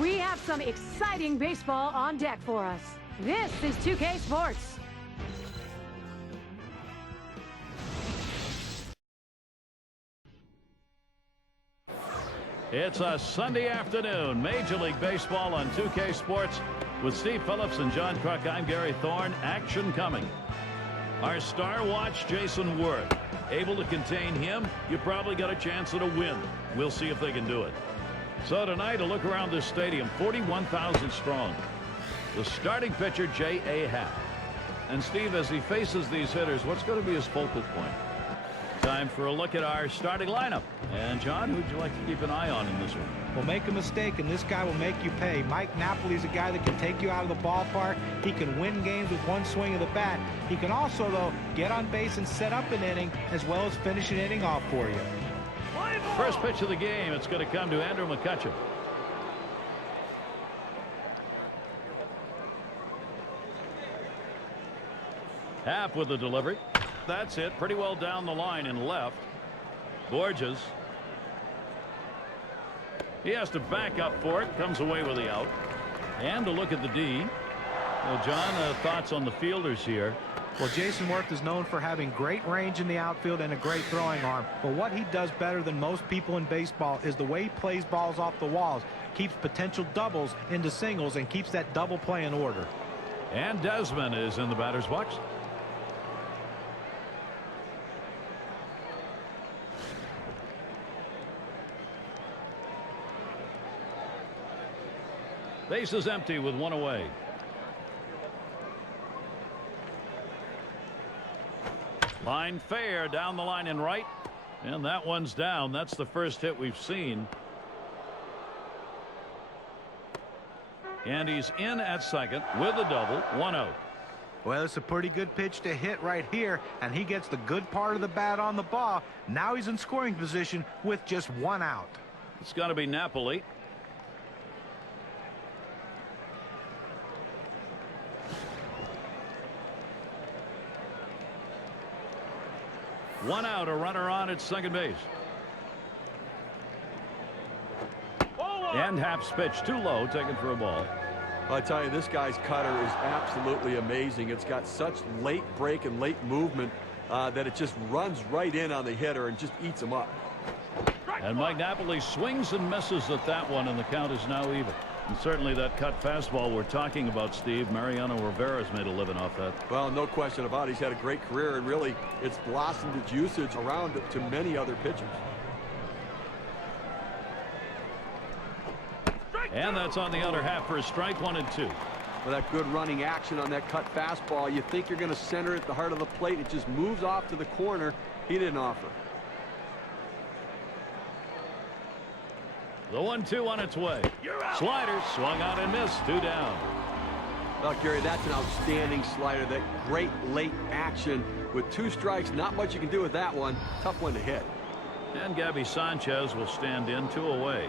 We have some exciting baseball on deck for us. This is 2K Sports. It's a Sunday afternoon. Major League Baseball on 2K Sports with Steve Phillips and John Kruk. I'm Gary Thorne. Action coming. Our star watch, Jason Worth. Able to contain him, you probably got a chance at a win. We'll see if they can do it. So tonight, a look around this stadium, 41,000 strong. The starting pitcher, J.A. Happ. And Steve, as he faces these hitters, what's going to be his focal point? Time for a look at our starting lineup. And John, who'd you like to keep an eye on in this one? Well, make a mistake, and this guy will make you pay. Mike Napoli's a guy that can take you out of the ballpark. He can win games with one swing of the bat. He can also, though, get on base and set up an inning, as well as finish an inning off for you. First pitch of the game, it's going to come to Andrew McCutcheon. Happ with the delivery. That's it. Pretty well down the line and left. Borges. He has to back up for it. Comes away with the out. And a look at the D. Well, John, thoughts on the fielders here? Well, Jason Worth is known for having great range in the outfield and a great throwing arm. But what he does better than most people in baseball is the way he plays balls off the walls. Keeps potential doubles into singles and keeps that double play in order. And Desmond is in the batter's box. Base is empty with one away. Line fair down the line and right. And that one's down. That's the first hit we've seen. And he's in at second with a double. 1-0. Well, it's a pretty good pitch to hit right here, and he gets the good part of the bat on the ball. Now he's in scoring position with just one out. It's got to be Napoli. One out, a runner on at second base. And Happ's pitch too low, taken for a ball. I tell you, this guy's cutter is absolutely amazing. It's got such late break and late movement that it just runs right in on the hitter and just eats him up. And Mike Napoli swings and misses at that one, and the count is now even. And certainly that cut fastball we're talking about, Steve, Mariano Rivera's made a living off that. Well, no question about it. He's had a great career, and really it's blossomed its usage around to many other pitchers. And that's on the other half for a strike. 1 and 2. With that good running action on that cut fastball, you think you're going to center it at the heart of the plate. It just moves off to the corner. He didn't offer. The 1-2 on its way. Slider swung out and missed. 2 down. Well, Gary, that's an outstanding slider. That great late action with 2 strikes. Not much you can do with that one. Tough one to hit. And Gabby Sanchez will stand in. 2 away.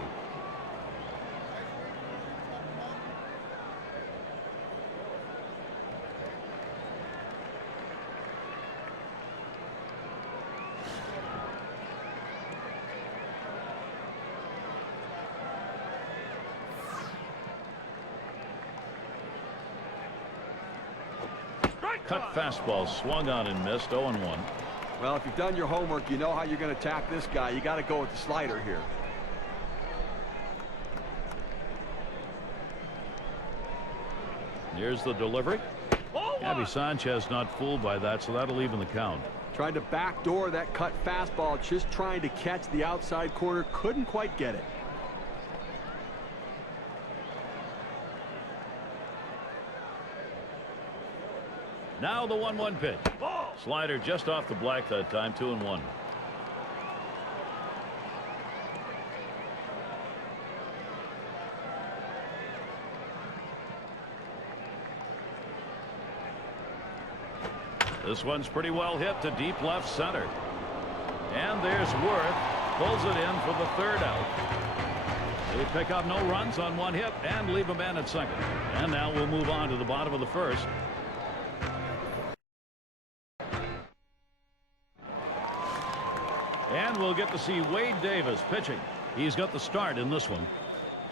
Cut fastball swung on and missed. 0-1. Well, if you've done your homework, you know how you're going to attack this guy. You got to go with the slider here. Here's the delivery. Gabby Sanchez not fooled by that, so that'll even the count. Tried to backdoor that cut fastball, just trying to catch the outside corner. Couldn't quite get it. Now the 1-1 pitch. Slider just off the black that time. 2-1. This one's pretty well hit to deep left center. And there's Worth. Pulls it in for the 3rd out. They pick up no runs on 1 hit and leave a man at second. And now we'll move on to the bottom of the 1st. And we'll get to see Wade Davis pitching. He's got the start in this one.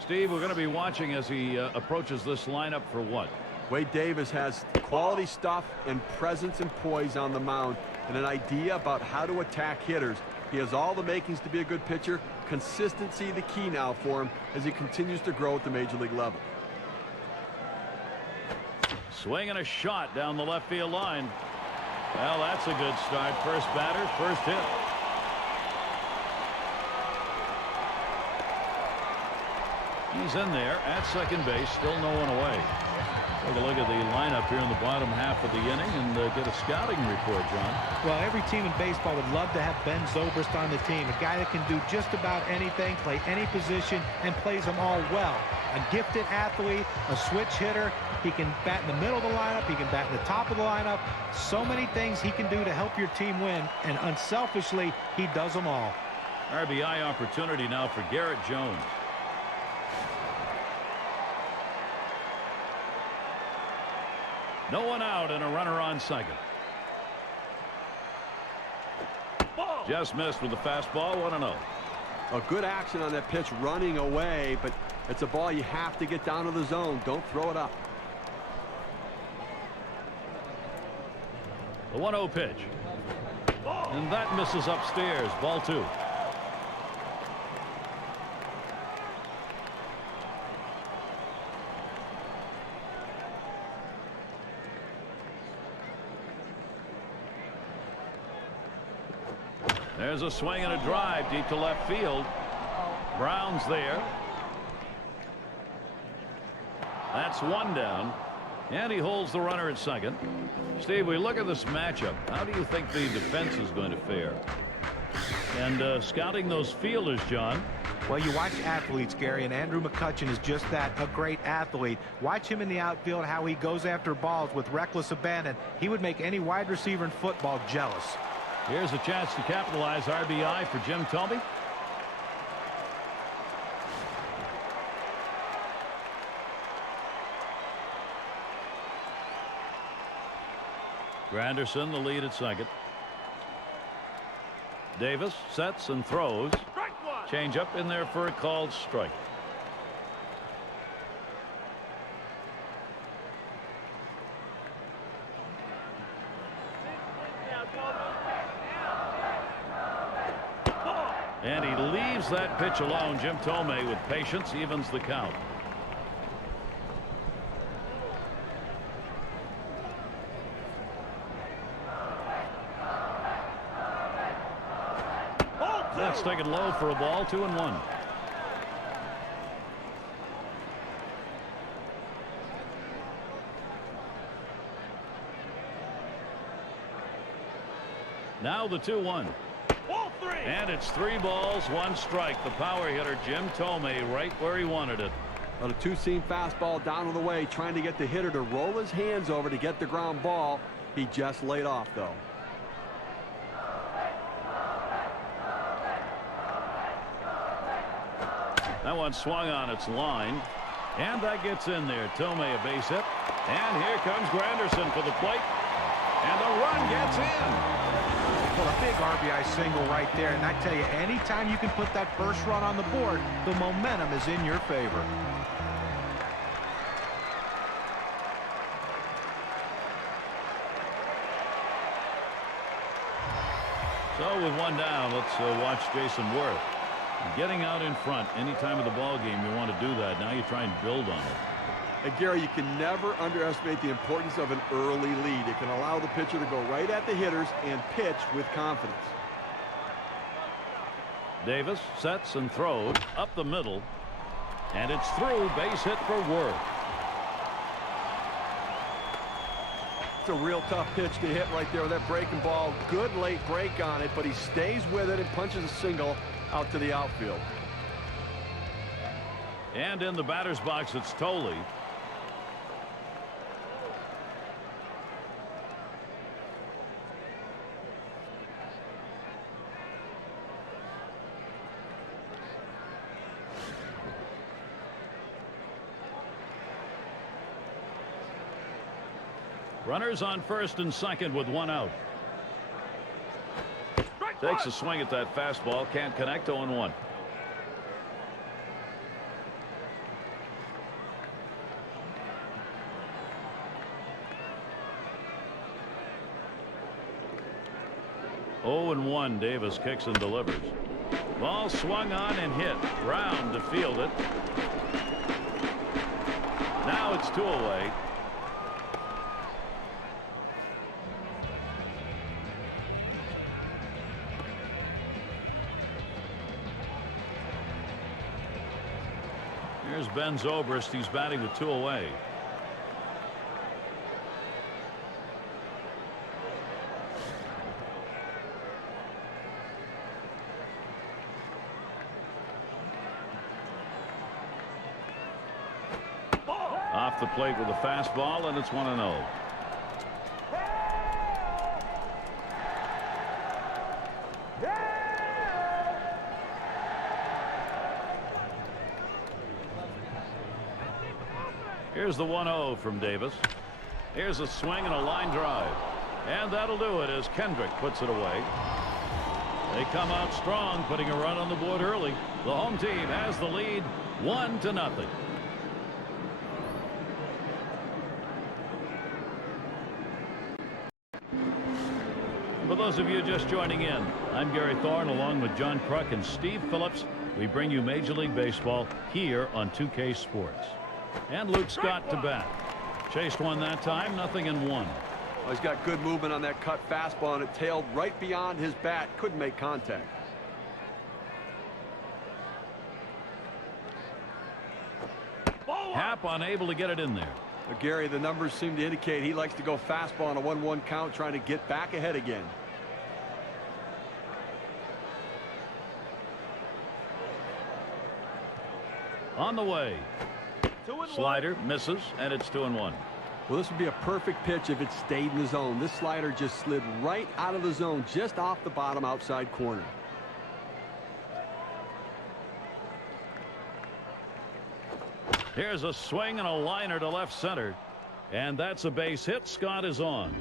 Steve, we're going to be watching as he approaches this lineup for what? Wade Davis has quality stuff and presence and poise on the mound and an idea about how to attack hitters. He has all the makings to be a good pitcher. Consistency the key now for him as he continues to grow at the major league level. Swing and a shot down the left field line. Well, that's a good start. First batter, first hit. He's in there at second base, still no one away. Take a look at the lineup here in the bottom half of the inning and get a scouting report, John. Well, every team in baseball would love to have Ben Zobrist on the team, a guy that can do just about anything, play any position, and plays them all well. A gifted athlete, a switch hitter. He can bat in the middle of the lineup. He can bat in the top of the lineup. So many things he can do to help your team win, and unselfishly, he does them all. RBI opportunity now for Garrett Jones. No one out and a runner on second. Just missed with the fastball. 1-0. A good action on that pitch, running away, but it's a ball you have to get down to the zone. Don't throw it up. The 1-0 pitch. And that misses upstairs. Ball 2. There's a swing and a drive deep to left field. Brown's there. That's one down. And he holds the runner at second. Steve, we look at this matchup. How do you think the defense is going to fare? And scouting those fielders, John. Well, you watch athletes, Gary, and Andrew McCutchen is just that, a great athlete. Watch him in the outfield, how he goes after balls with reckless abandon. He would make any wide receiver in football jealous. Here's a chance to capitalize. RBI for Jim Thome. Granderson the lead at second. Davis sets and throws. Change up in there for a called strike. And he leaves that pitch alone. Jim Thome with patience evens the count. That's taken low for a ball. 2-1. Now the 2-1. And it's 3 balls, 1 strike. The power hitter Jim Thome right where he wanted it. On a two-seam fastball down to the way, trying to get the hitter to roll his hands over to get the ground ball. He just laid off, though. That one swung on its line. And that gets in there. Thome a base hit. And here comes Granderson for the plate. And the run gets in. Well, a big RBI single right there. And I tell you, anytime you can put that first run on the board, the momentum is in your favor. So with one down, let's watch Jason Worth. Getting out in front any time of the ball game, you want to do that. Now you try and build on it. And Gary, you can never underestimate the importance of an early lead. It can allow the pitcher to go right at the hitters and pitch with confidence. Davis sets and throws up the middle. And it's through. Base hit for Worth. It's a real tough pitch to hit right there with that breaking ball. Good late break on it, but he stays with it and punches a single out to the outfield. And in the batter's box, it's Thole. Runners on first and second with 1 out. Takes a swing at that fastball. Can't connect. 0-1. 0-1. Davis kicks and delivers. Ball swung on and hit. Brown to field it. Now it's 2 away. Here's Ben Zobrist. He's batting with 2 away. Off the plate with a fastball, and it's 1-0. Here's the 1-0 from Davis. Here's a swing and a line drive. And that'll do it as Kendrick puts it away. They come out strong, putting a run on the board early. The home team has the lead 1-0. For those of you just joining in, I'm Gary Thorne along with John Kruk and Steve Phillips. We bring you Major League Baseball here on 2K Sports. And Luke Scott to bat. Chased one that time, 0-1. Well, he's got good movement on that cut fastball, and it tailed right beyond his bat. Couldn't make contact. Happ unable to get it in there. But Gary, the numbers seem to indicate he likes to go fastball on a 1-1 count, trying to get back ahead again. On the way. Slider misses, and it's 2-1. Well, this would be a perfect pitch if it stayed in the zone. This slider just slid right out of the zone, just off the bottom outside corner. Here's a swing and a liner to left center. And that's a base hit. Scott is on.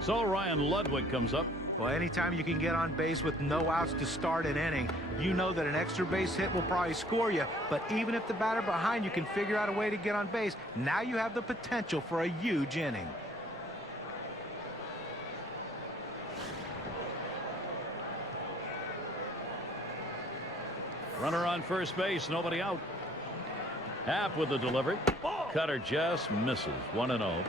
So Ryan Ludwig comes up. Well, anytime you can get on base with no outs to start an inning, you know that an extra base hit will probably score you. But even if the batter behind you can figure out a way to get on base, now you have the potential for a huge inning. Runner on first base, nobody out. Happ with the delivery. Cutter just misses. 1-0.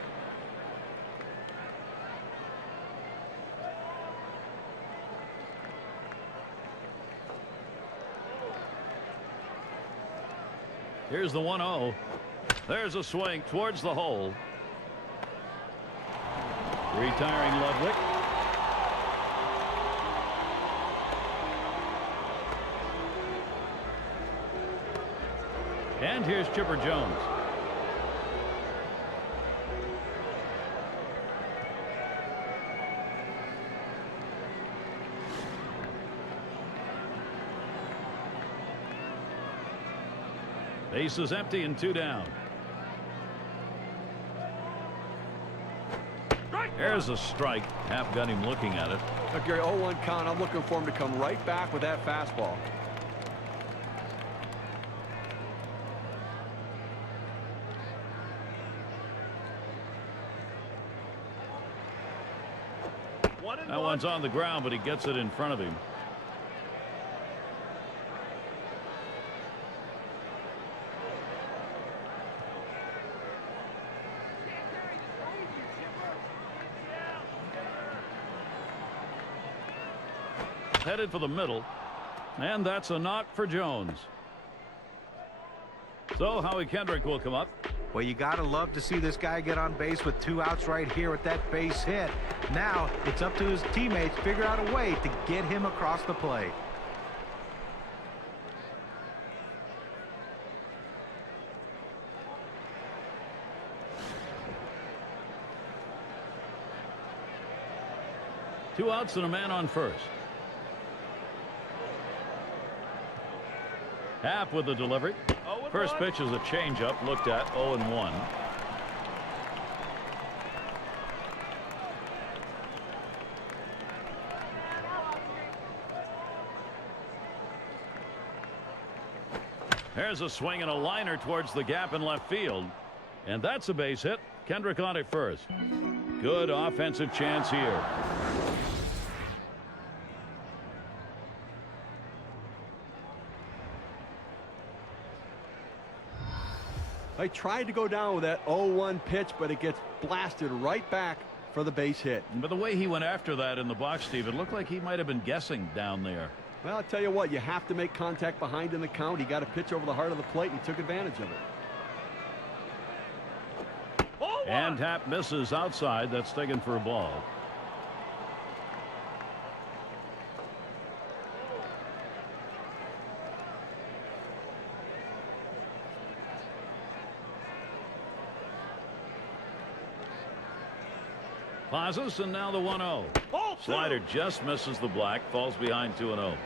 Here's the 1-0. There's a swing towards the hole. Retiring Ludwig. And here's Chipper Jones. Base is empty and 2 down. There's a strike. Happ got him looking at it. Now, Gary, 0-1 count. I'm looking for him to come right back with that fastball. That one's on the ground, but he gets it in front of him. Headed for the middle, and that's a knock for Jones. So Howie Kendrick will come up. Well, you got to love to see this guy get on base with 2 outs right here with that base hit. Now it's up to his teammates to figure out a way to get him across the plate. Two outs and a man on first. Happ with the delivery. First pitch is a changeup, looked at 0-1. There's a swing and a liner towards the gap in left field, and that's a base hit. Kendrick on it first. Good offensive chance here. I tried to go down with that 0-1 pitch, but it gets blasted right back for the base hit. But the way he went after that in the box, Steve, it looked like he might have been guessing down there. Well, I'll tell you what, you have to make contact behind in the count. He got a pitch over the heart of the plate, and he took advantage of it. And Happ misses outside. That's taken for a ball. Pauses, and now the 1-0. Slider just misses the black, falls behind 2-0.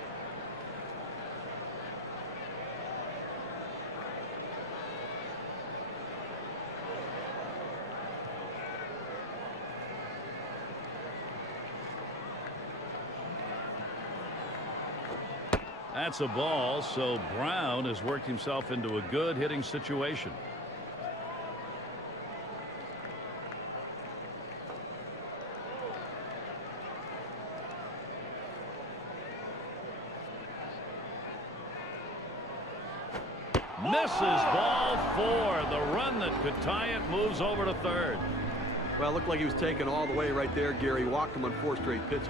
That's a ball, so Brown has worked himself into a good hitting situation. Misses, ball 4. The run that could tie it moves over to third. Well, it looked like he was taken all the way right there, Gary. Walked him on 4 straight pitches.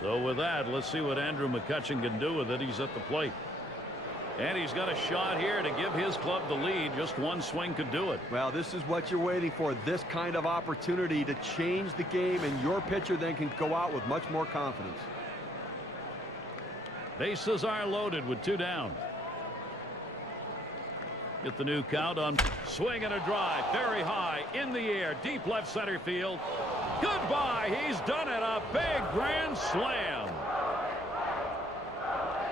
So with that, let's see what Andrew McCutchen can do with it. He's at the plate. And he's got a shot here to give his club the lead. Just one swing could do it. Well, this is what you're waiting for. This kind of opportunity to change the game, and your pitcher then can go out with much more confidence. Bases are loaded with 2 down. Get the new count on swing and a drive. Very high in the air. Deep left center field. Goodbye. He's done it. A big grand slam.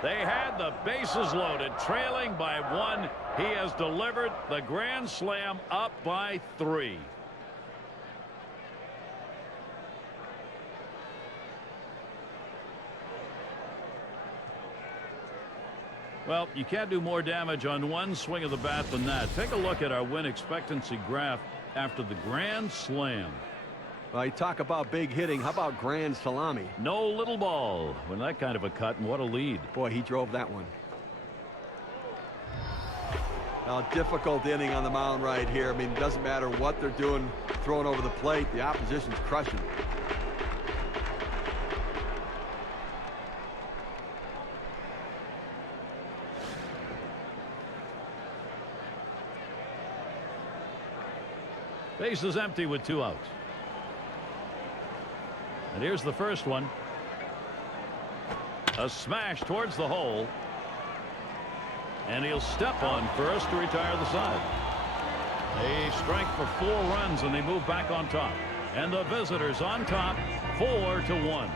They had the bases loaded, trailing by 1. He has delivered the grand slam up by 3. Well, you can't do more damage on one swing of the bat than that. Take a look at our win expectancy graph after the grand slam. Well, you talk about big hitting. How about grand salami? No little ball. When that kind of a cut, and what a lead. Boy, he drove that one. Now, difficult inning on the mound right here. I mean, it doesn't matter what they're doing, throwing over the plate. The opposition's crushing. Base is empty with 2 outs. And here's the first one. A smash towards the hole. And he'll step on first to retire the side. A strike for 4 runs, and they move back on top. And the visitors on top, 4-1.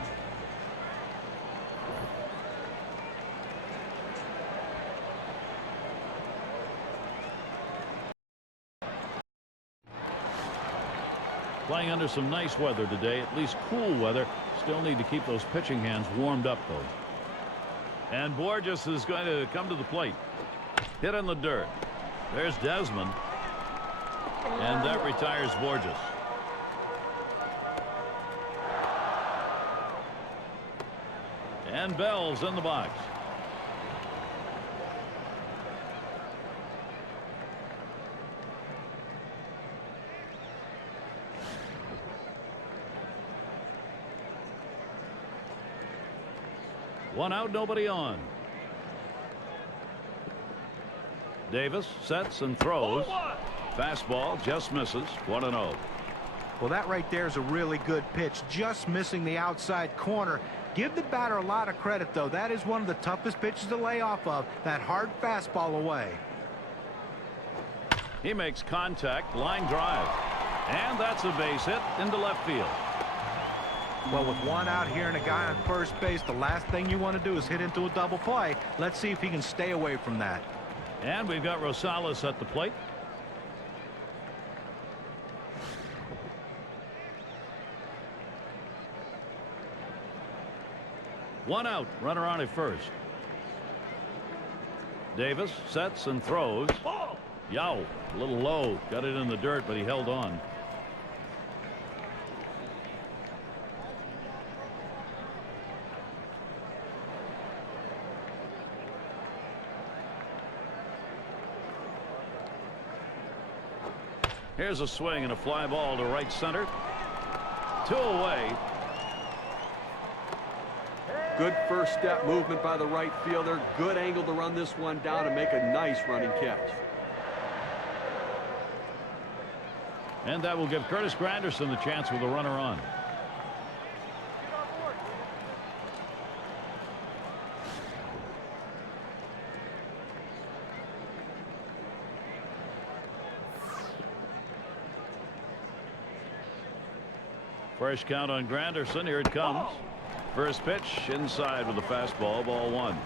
Playing under some nice weather today, at least cool weather. Still need to keep those pitching hands warmed up, though. And Borges is going to come to the plate. Hit in the dirt. There's Desmond. And that retires Borges. And Bell's in the box. One out, nobody on. Davis sets and throws. Fastball just misses. 1-0. Well, that right there is a really good pitch. Just missing the outside corner. Give the batter a lot of credit, though. That is one of the toughest pitches to lay off of. That hard fastball away. He makes contact. Line drive. And that's a base hit into left field. Well, with 1 out here and a guy on first base, the last thing you want to do is hit into a double play. Let's see if he can stay away from that. And we've got Rosales at the plate. One out, runner on at first. Davis sets and throws. Yow, a little low, got it in the dirt, but he held on. Here's a swing and a fly ball to right center. 2 away. Good first step movement by the right fielder. Good angle to run this one down and make a nice running catch. And that will give Curtis Granderson the chance with a runner on. First count on Granderson. Here it comes. First pitch inside with a fastball. Ball 1.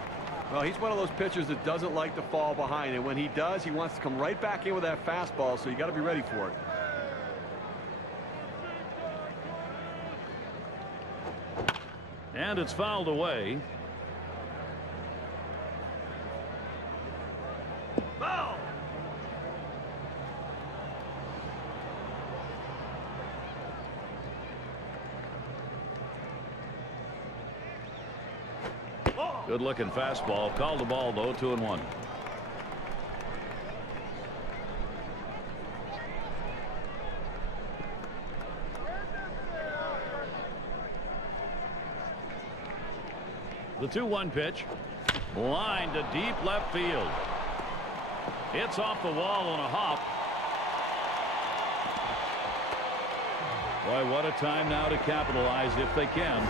Well, he's one of those pitchers that doesn't like to fall behind, and when he does, he wants to come right back in with that fastball, so you got to be ready for it. And it's fouled away. Good looking fastball. Called the ball though. 2-1. The 2-1 pitch. Line to deep left field. It's off the wall on a hop. Boy, what a time now to capitalize if they can.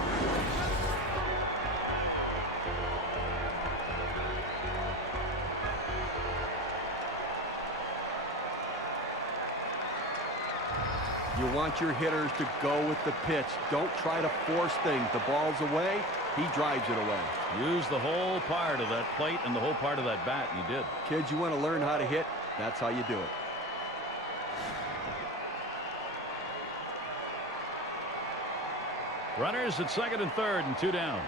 You want your hitters to go with the pitch. Don't try to force things. The ball's away. He drives it away. Use the whole part of that plate and the whole part of that bat. And he did. Kids, you want to learn how to hit? That's how you do it. Runners at second and third and 2 down.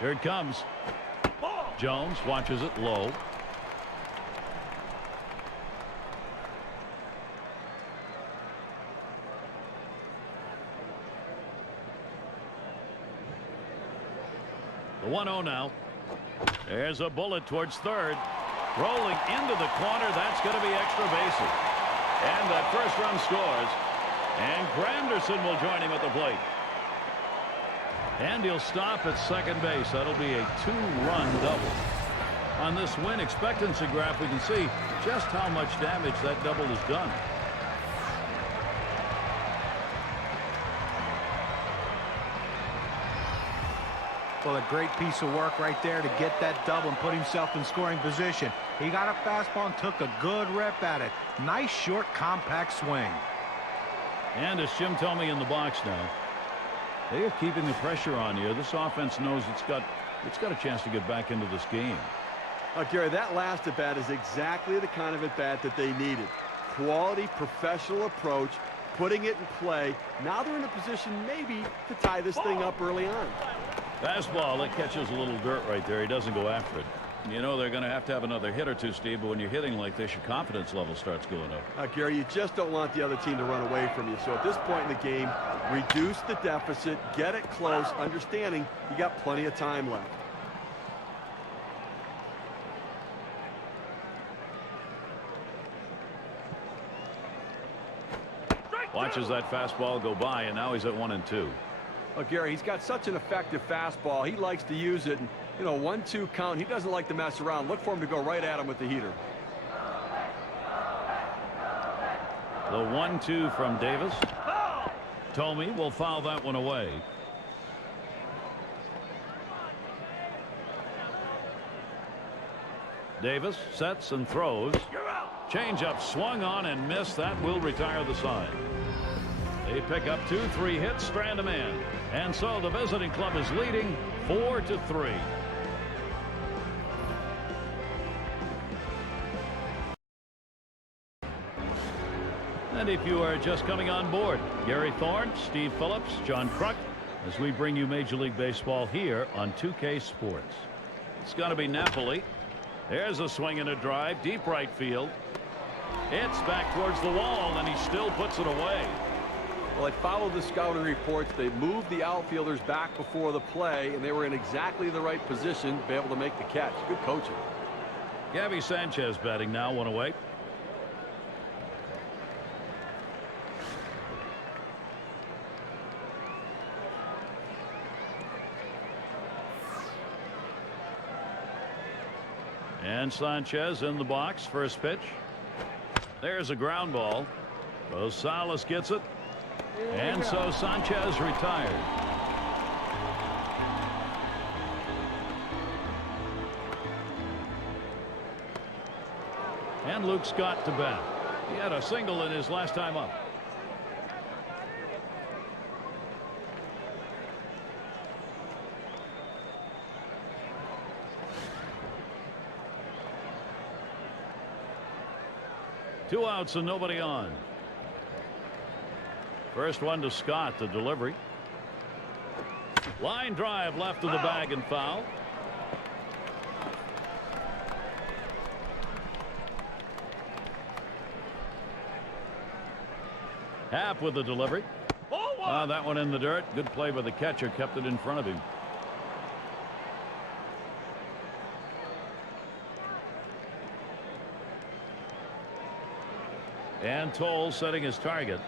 Here it comes. Jones watches it low. The 1-0 now. There's a bullet towards third. Rolling into the corner. That's going to be extra bases. And that first run scores. And Granderson will join him at the plate. And he'll stop at second base. That'll be a 2-run double. On this win expectancy graph, we can see just how much damage that double has done. Well, a great piece of work right there to get that double and put himself in scoring position. He got a fastball and took a good rip at it. Nice, short, compact swing. And as Jim told me in the box now, they are keeping the pressure on you. This offense knows it's got a chance to get back into this game. Gary, that last at bat is exactly the kind of at bat that they needed. Quality, professional approach, putting it in play. Now they're in a position maybe to tie this thing up early on. Fastball that catches a little dirt right there. He doesn't go after it. You know they're going to have another hit or two, Steve, but when you're hitting like this, your confidence level starts going up. Gary, you just don't want the other team to run away from you. So at this point in the game, reduce the deficit, get it close, understanding you got plenty of time left. Watches that fastball go by, and now he's at 1-2. Well, Gary, he's got such an effective fastball. He likes to use it. And, you know, 1-2 count. He doesn't like to mess around. Look for him to go right at him with the heater. The 1-2 from Davis. Tomey will foul that one away. Davis sets and throws. Changeup swung on and missed. That will retire the side. They pick up 2-3 hits, strand a man. And so the visiting club is leading 4-3. And if you are just coming on board, Gary Thorne, Steve Phillips, John Kruk, as we bring you Major League Baseball here on 2K Sports. It's going to be Napoli. There's a swing and a drive, deep right field. It's back towards the wall, and he still puts it away. Well, I followed the scouting reports. They moved the outfielders back before the play, and they were in exactly the right position to be able to make the catch. Good coaching. Gabby Sanchez batting now, one away. And Sanchez in the box. First pitch. There's a ground ball. Rosales gets it. And so Sanchez retired. And Luke Scott to bat. He had a single in his last time up. Two outs and nobody on. First one to Scott, the delivery. Line drive left of the bag and foul. Happ with the delivery. That one in the dirt. Good play by the catcher. Kept it in front of him. And Toll setting his target.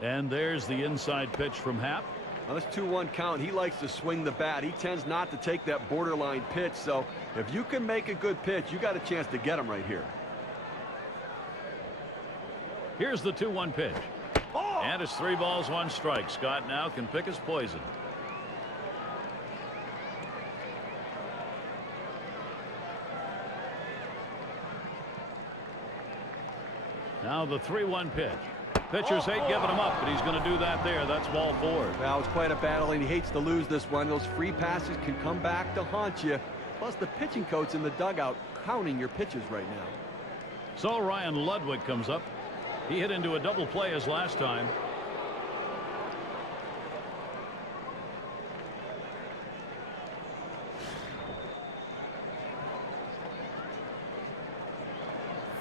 And there's the inside pitch from Happ. Now this 2-1 count. He likes to swing the bat. He tends not to take that borderline pitch. So if you can make a good pitch, you got a chance to get him right here. Here's the 2-1 pitch. And it's 3 balls, 1 strike. Scott now can pick his poison. Now the 3-1 pitch. Pitchers hate giving him up, but he's going to do that there. That's ball 4. Well, it's quite a battle, and he hates to lose this one. Those free passes can come back to haunt you. Plus, the pitching coach in the dugout counting your pitches right now. So Ryan Ludwig comes up. He hit into a double play as last time.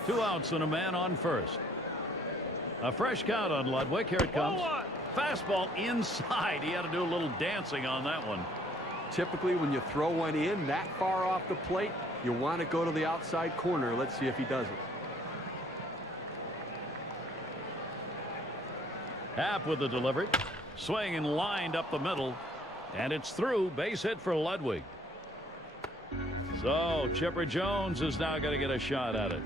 Two outs and a man on first. A fresh count on Ludwig. Here it comes. Fastball inside. He had to do a little dancing on that one. Typically, when you throw one in that far off the plate, you want to go to the outside corner. Let's see if he does it. Happ with the delivery. Swing and lined up the middle. And it's through. Base hit for Ludwig. So Chipper Jones is now going to get a shot at it.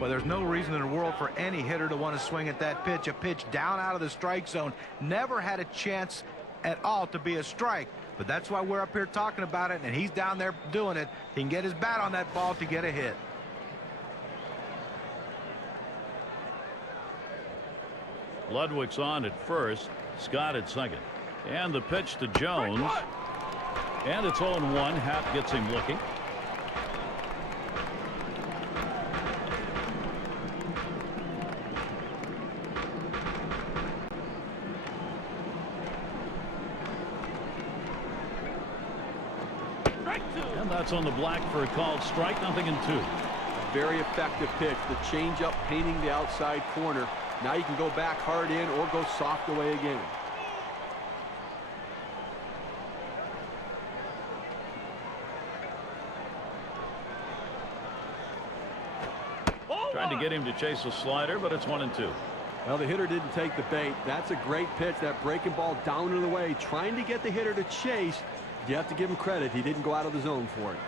Well, there's no reason in the world for any hitter to want to swing at that pitch. A pitch down out of the strike zone. Never had a chance at all to be a strike. But that's why we're up here talking about it, and he's down there doing it. He can get his bat on that ball to get a hit. Ludwig's on at first. Scott at second. And the pitch to Jones. And it's 0-1. Happ gets him looking. And that's on the black for a called strike. 0-2. Very effective pitch. The changeup painting the outside corner. Now you can go back hard in or go soft away again. Tried to get him to chase a slider, but it's 1-2. Well, the hitter didn't take the bait. That's a great pitch. That breaking ball down and away. Trying to get the hitter to chase. You have to give him credit. He didn't go out of the zone for it.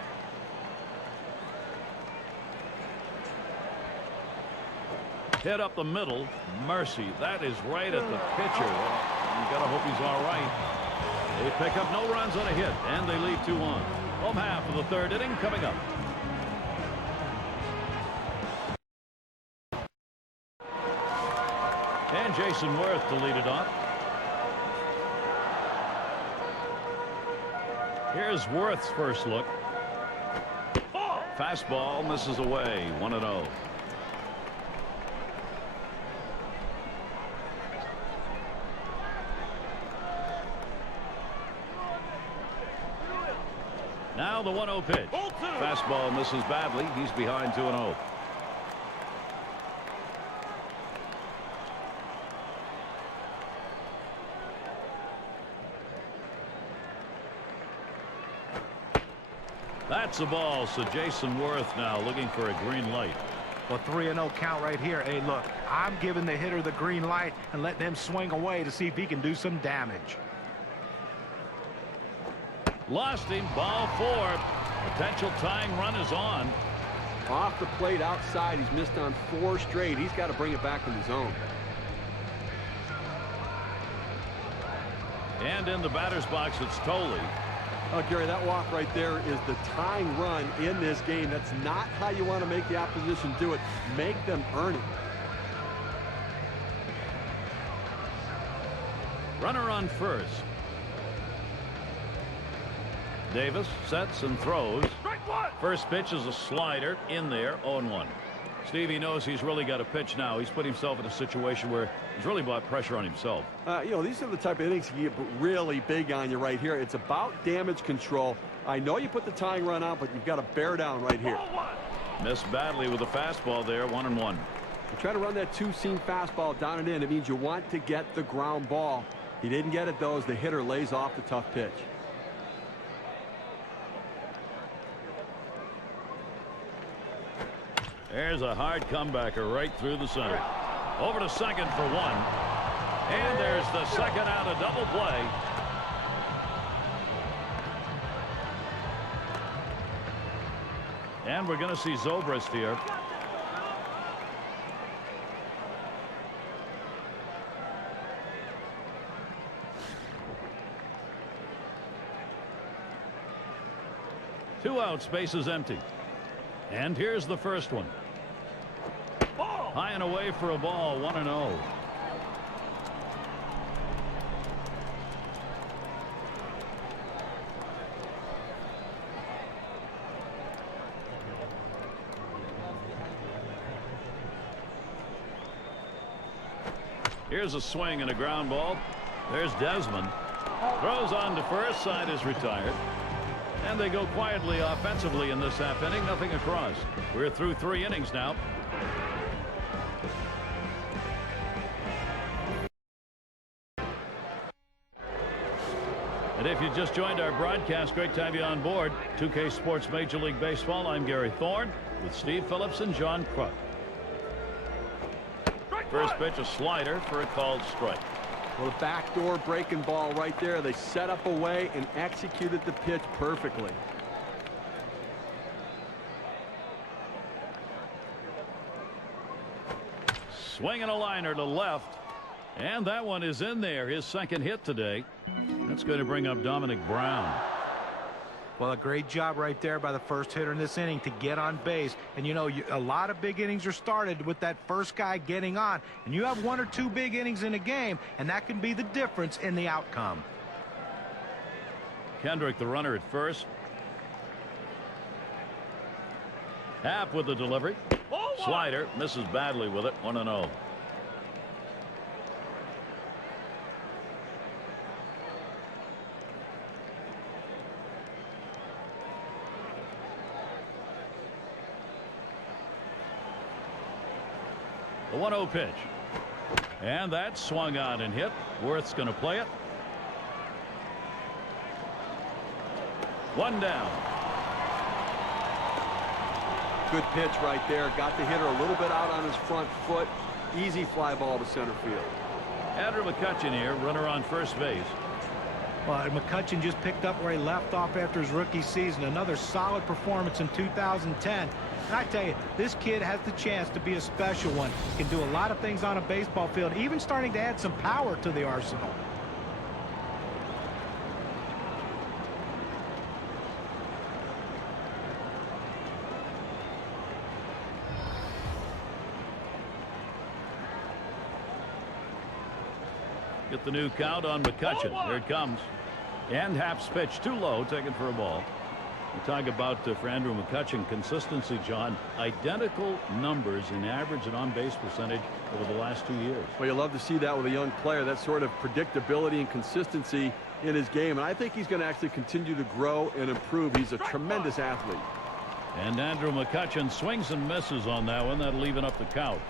Hit up the middle. Mercy. That is right at the pitcher. You got to hope he's all right. They pick up no runs on a hit, and they leave 2 on. Home half of the 3rd inning coming up. And Jason Worth to lead it off. Here's Worth's first look. Fastball misses away. 1-0. Now the 1-0 pitch. Fastball misses badly. He's behind 2-0. That's the ball. So Jason Worth now looking for a green light. Well, 3-0 count right here. Hey, look, I'm giving the hitter the green light and letting him swing away to see if he can do some damage. Lost him. Ball 4. Potential tying run is on. Off the plate outside. He's missed on 4 straight. He's got to bring it back in the zone. And in the batter's box, it's Tolley. Oh, Gary, that walk right there is the tying run in this game. That's not how you want to make the opposition do it. Make them earn it. Runner on first. Davis sets and throws. First pitch is a slider in there, 0-1. Stevie knows he's really got to pitch now. He's put himself in a situation where he's really brought pressure on himself. You know, these are the type of innings you get really big on you right here. It's about damage control. I know you put the tying run out, but you've got to bear down right here. Missed badly with a fastball there, 1-1. You try to run that 2-seam fastball down and in. It means you want to get the ground ball. He didn't get it, though, as the hitter lays off the tough pitch. There's a hard comebacker right through the center. Over to second for 1. And there's the second out, a double play. And we're going to see Zobrist here. Two out, space is empty. And here's the first one. High and away for a ball, 1-0. Here's a swing and a ground ball. There's Desmond. Throws on to first, side is retired. And they go quietly offensively in this half inning, nothing across. We're through 3 innings now. And if you just joined our broadcast, great to have you on board. 2K Sports Major League Baseball. I'm Gary Thorne with Steve Phillips and John Kruk. First pitch, a slider for a called strike. Well, the backdoor breaking ball right there. They set up a way and executed the pitch perfectly. Swinging a liner to left. And that one is in there. His second hit today. That's going to bring up Dominic Brown. Well, a great job right there by the first hitter in this inning to get on base. And, you know, a lot of big innings are started with that first guy getting on. And you have 1 or 2 big innings in a game, and that can be the difference in the outcome. Kendrick, the runner at first. Happ with the delivery. Slider misses badly with it, 1-0. The 1-0 pitch. And that swung on and hit. Worth's going to play it. 1 down. Good pitch right there. Got the hitter a little bit out on his front foot. Easy fly ball to center field. Andrew McCutchen here, runner on first base. Well, McCutchen just picked up where he left off after his rookie season. Another solid performance in 2010. And I tell you, this kid has the chance to be a special one. He can do a lot of things on a baseball field, even starting to add some power to the arsenal. Get the new count on McCutchen. Here it comes. And Happ's pitch too low, taken for a ball. We talk about, for Andrew McCutchen, consistency, John. Identical numbers in average and on-base percentage over the last 2 years. Well, you love to see that with a young player, that sort of predictability and consistency in his game. And I think he's going to actually continue to grow and improve. He's a tremendous athlete. And Andrew McCutchen swings and misses on that one. That'll even up the count.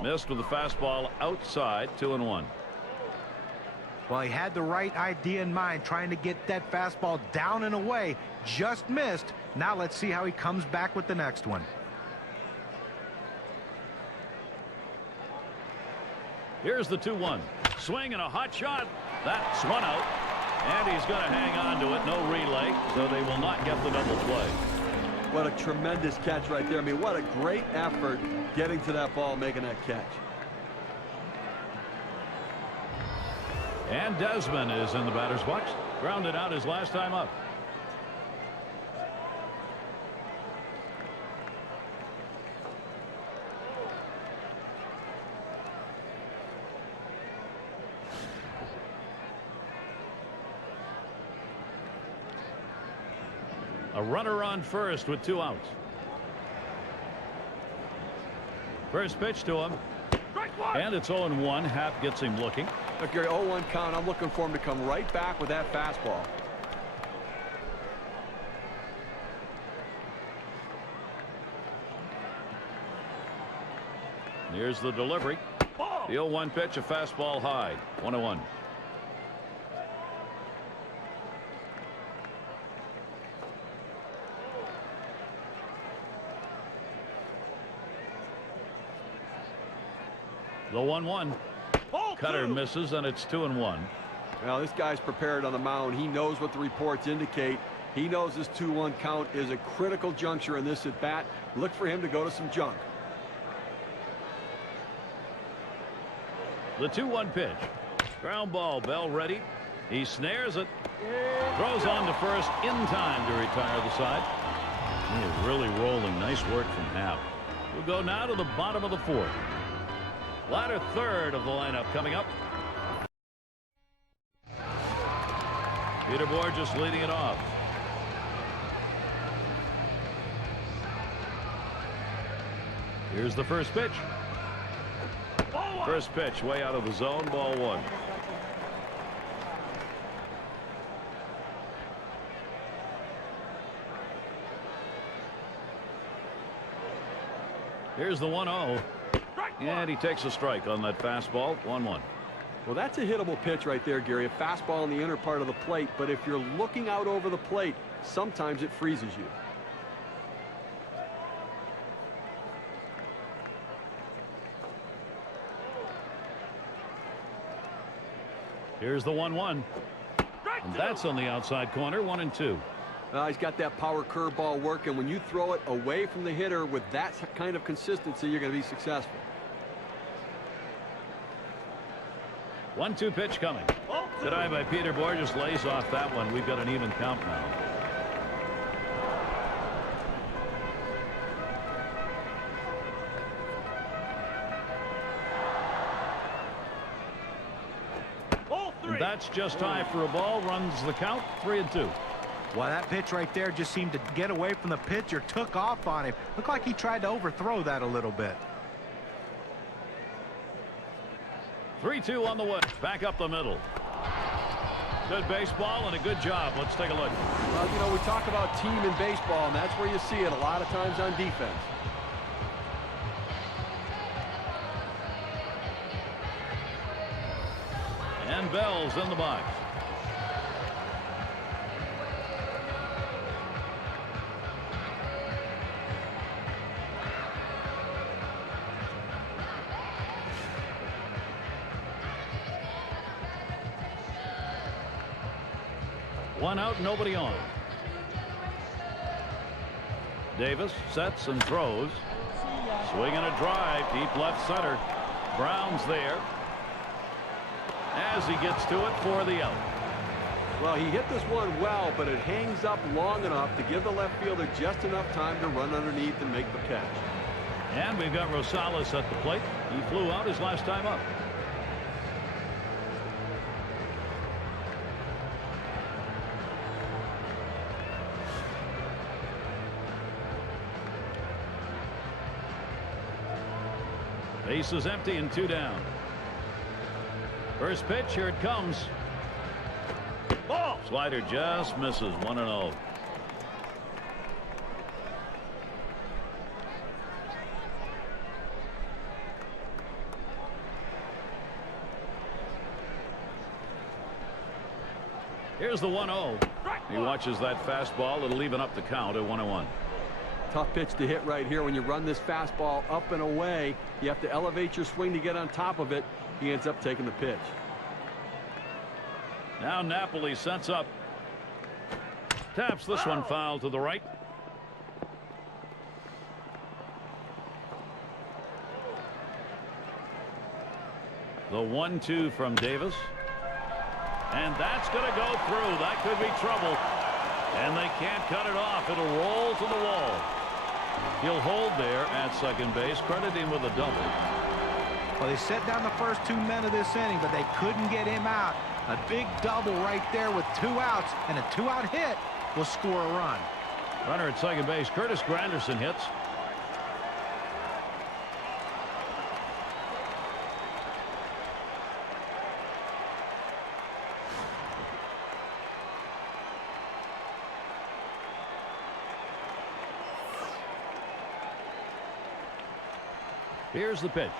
Missed with the fastball outside, 2-1. Well, he had the right idea in mind, trying to get that fastball down and away. Just missed. Now let's see how he comes back with the next one. Here's the 2-1. Swing and a hot shot. That's one out. And he's going to hang on to it. No relay, so they will not get the double play. What a tremendous catch right there. I mean, what a great effort getting to that ball, making that catch. And Desmond is in the batter's box. Grounded out his last time up. A runner on first with 2 outs. First pitch to him. And it's 0-1. Happ gets him looking. Look, Gary, 0-1 count. I'm looking for him to come right back with that fastball. Here's the delivery. The 0-1 pitch, a fastball high. 1-1. The 1-1. Cutter misses, and it's 2-1. Well, this guy's prepared on the mound. He knows what the reports indicate. He knows this 2-1 count is a critical juncture in this at bat. Look for him to go to some junk. The 2-1 pitch. Ground ball. Bell ready. He snares it. Throws on to first in time to retire the side. He is really rolling. Nice work from Happ. We'll go now to the bottom of the 4th. Latter third of the lineup coming up. Peter Bourjos leading it off. Here's the first pitch. First pitch way out of the zone. Ball 1. Here's the 1-0. And he takes a strike on that fastball. 1-1. Well, that's a hittable pitch right there, Gary. A fastball in the inner part of the plate. But if you're looking out over the plate, sometimes it freezes you. Here's the 1-1. And that's on the outside corner. 1-2. He's got that power curveball working. When you throw it away from the hitter with that kind of consistency, you're going to be successful. 1-2 pitch coming. Good eye by Peter Bourjos. Lays off that one. We've got an even count now. And that's just high for a ball. Runs the count. 3-2. Well, that pitch right there just seemed to get away from the pitcher. Took off on him. Looked like he tried to overthrow that a little bit. 3-2 on the way. Back up the middle. Good baseball and a good job. Let's take a look. Well, you know, we talk about team in baseball, and that's where you see it a lot of times on defense. And Bell's in the box. One out, nobody on. Davis sets and throws. Swing and a drive, deep left center. Brown's there as he gets to it for the out. Well, he hit this one well, but it hangs up long enough to give the left fielder just enough time to run underneath and make the catch. And we've got Rosales at the plate. He flew out his last time up. Base is empty and 2 down. First pitch, here it comes. Ball. Slider just misses. 1-0. Here's the 1-0. He watches that fastball. It'll even up the count at 1-1. Tough pitch to hit right here. When you run this fastball up and away, you have to elevate your swing to get on top of it. He ends up taking the pitch. Now Napoli sets up. Taps this one foul to the right. The 1-2 from Davis. And that's going to go through. That could be trouble. And they can't cut it off. It'll roll to the wall. He'll hold there at second base. Credit him with a double. Well, they set down the first 2 men of this inning, but they couldn't get him out. A big double right there with 2 outs, and a 2-out hit will score a run. Runner at second base. Curtis Granderson hits. Here's the pitch.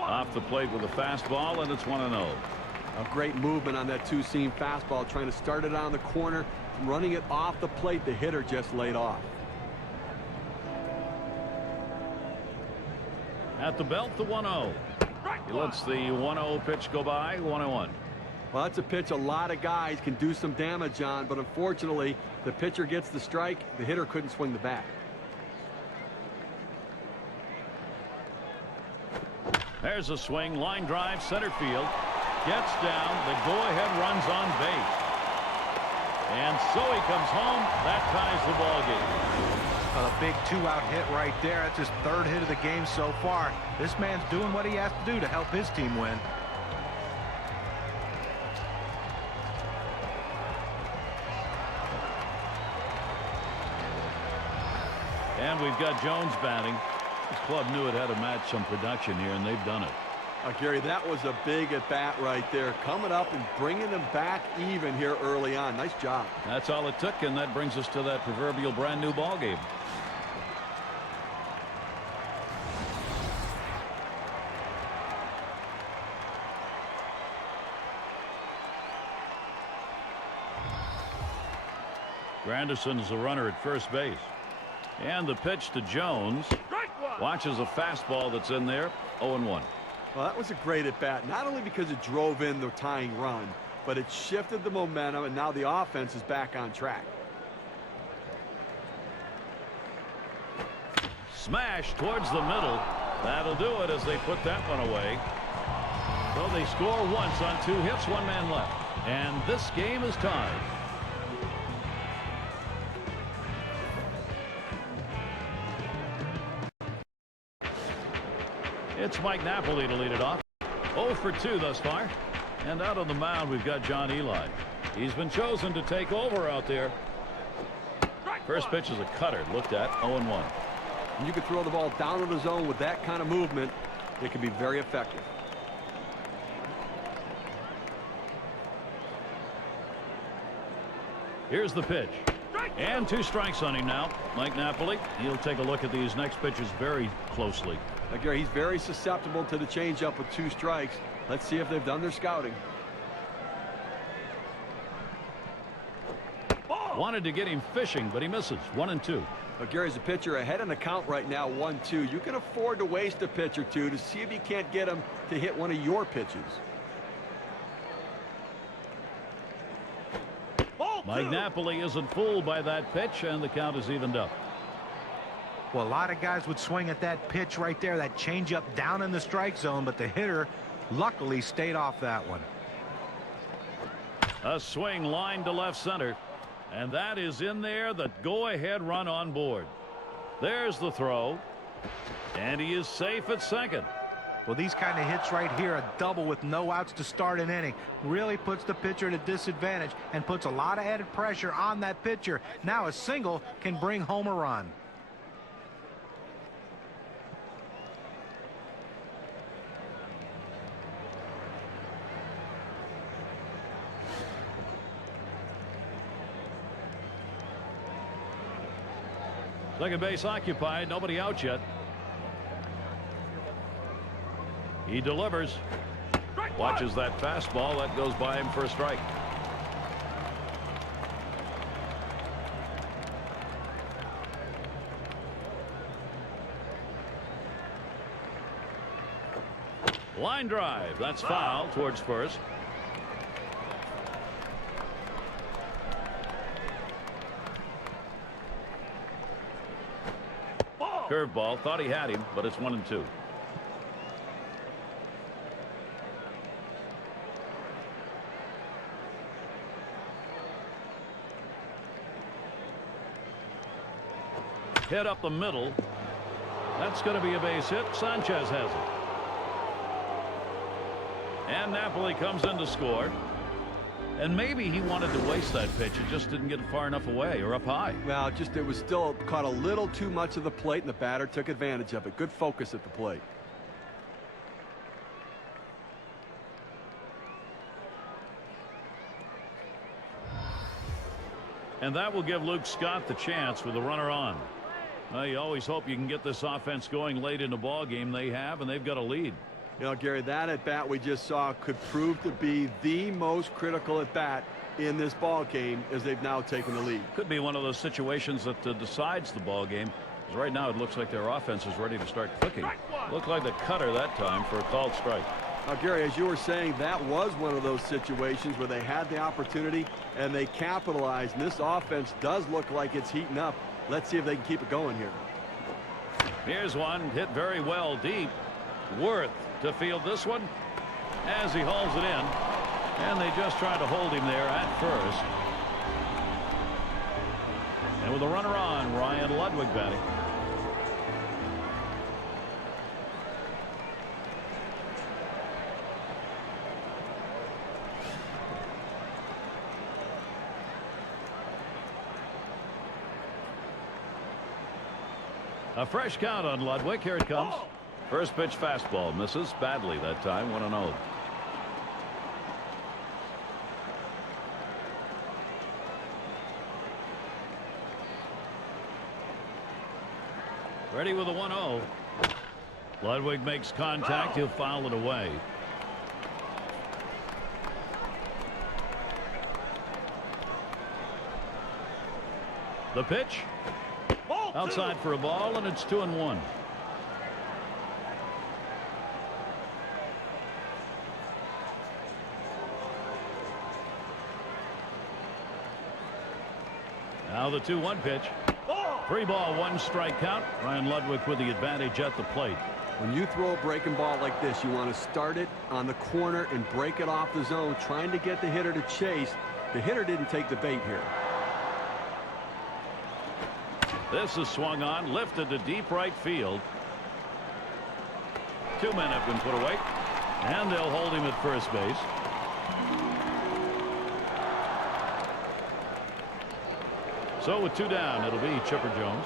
Off the plate with a fastball, and it's 1-0. A great movement on that two-seam fastball, trying to start it on the corner, running it off the plate. The hitter just laid off. At the belt, the 1-0. He lets the 1-0 pitch go by. 1-1. Well, that's a pitch a lot of guys can do some damage on, but unfortunately, the pitcher gets the strike. The hitter couldn't swing the bat. There's a swing, line drive, center field. Gets down, the go-ahead runs on base. And so he comes home. That ties the ball game. Well, a big 2-out hit right there. That's his 3rd hit of the game so far. This man's doing what he has to do to help his team win. And we've got Jones batting. This club knew it had to match some production here, and they've done it. Gary, that was a big at-bat right there. Coming up and bringing them back even here early on. Nice job. That's all it took, and that brings us to that proverbial brand-new ball game. Granderson is the runner at first base. And the pitch to Jones. Watches a fastball that's in there. 0-1. Well, that was a great at-bat, not only because it drove in the tying run, but it shifted the momentum, and now the offense is back on track. Smash towards the middle. That'll do it as they put that one away. So they score once on 2 hits, 1 man left. And this game is tied. It's Mike Napoli to lead it off. 0 for 2 thus far. And out on the mound, we've got John Eli. He's been chosen to take over out there. First pitch is a cutter. Looked at. 0-1. You can throw the ball down in the zone with that kind of movement. It can be very effective. Here's the pitch. And 2 strikes on him now. Mike Napoli. He'll take a look at these next pitches very closely. Gary, he's very susceptible to the changeup with 2 strikes. Let's see if they've done their scouting. Wanted to get him fishing, but he misses. 1-2. Gary's a pitcher ahead in the count right now, 1-2. You can afford to waste a pitch or 2 to see if you can't get him to hit one of your pitches. Mike Napoli isn't fooled by that pitch, and the count is evened up. Well, a lot of guys would swing at that pitch right there, that changeup down in the strike zone, but the hitter luckily stayed off that one. A swing line to left center, and that is in there. The go-ahead run on board. There's the throw, and he is safe at second. Well, these kind of hits right here, a double with no outs to start an inning, really puts the pitcher at a disadvantage and puts a lot of added pressure on that pitcher. Now a single can bring home a run. Second base occupied. Nobody out yet. He delivers. Watches that fastball. That goes by him for a strike. Line drive. That's foul towards first. Curveball. Thought he had him, but it's 1-2. Hit up the middle. That's going to be a base hit. Sanchez has it. And Napoli comes in to score. And maybe he wanted to waste that pitch. It just didn't get far enough away or up high. Well, it was still caught a little too much of the plate, and the batter took advantage of it. Good focus at the plate. And that will give Luke Scott the chance with a runner on. You always hope you can get this offense going late in the ball game. They have, and they've got a lead. You know, Gary, that at bat we just saw could prove to be the most critical at bat in this ball game as they've now taken the lead. Could be one of those situations that decides the ball game. Because right now it looks like their offense is ready to start clicking. Looked like the cutter that time for a called strike. Now, Gary, as you were saying, that was one of those situations where they had the opportunity and they capitalized. And this offense does look like it's heating up. Let's see if they can keep it going here. Here's one hit very well deep. Worth to field this one as he hauls it in, and they just tried to hold him there at first. And with a runner on, Ryan Ludwig batting. A fresh count on Ludwig. Here it comes. First pitch fastball misses badly that time. 1-0. Ready with a 1-0. Ludwig makes contact. He'll foul it away. The pitch outside for a ball, and it's 2-1. Now the 2-1 pitch. 3-ball, 1-strike count. Ryan Ludwig with the advantage at the plate. When you throw a breaking ball like this, you want to start it on the corner and break it off the zone, trying to get the hitter to chase. The hitter didn't take the bait here. This is swung on, lifted to deep right field. 2 men have been put away, and they'll hold him at first base. So with 2 down, it'll be Chipper Jones.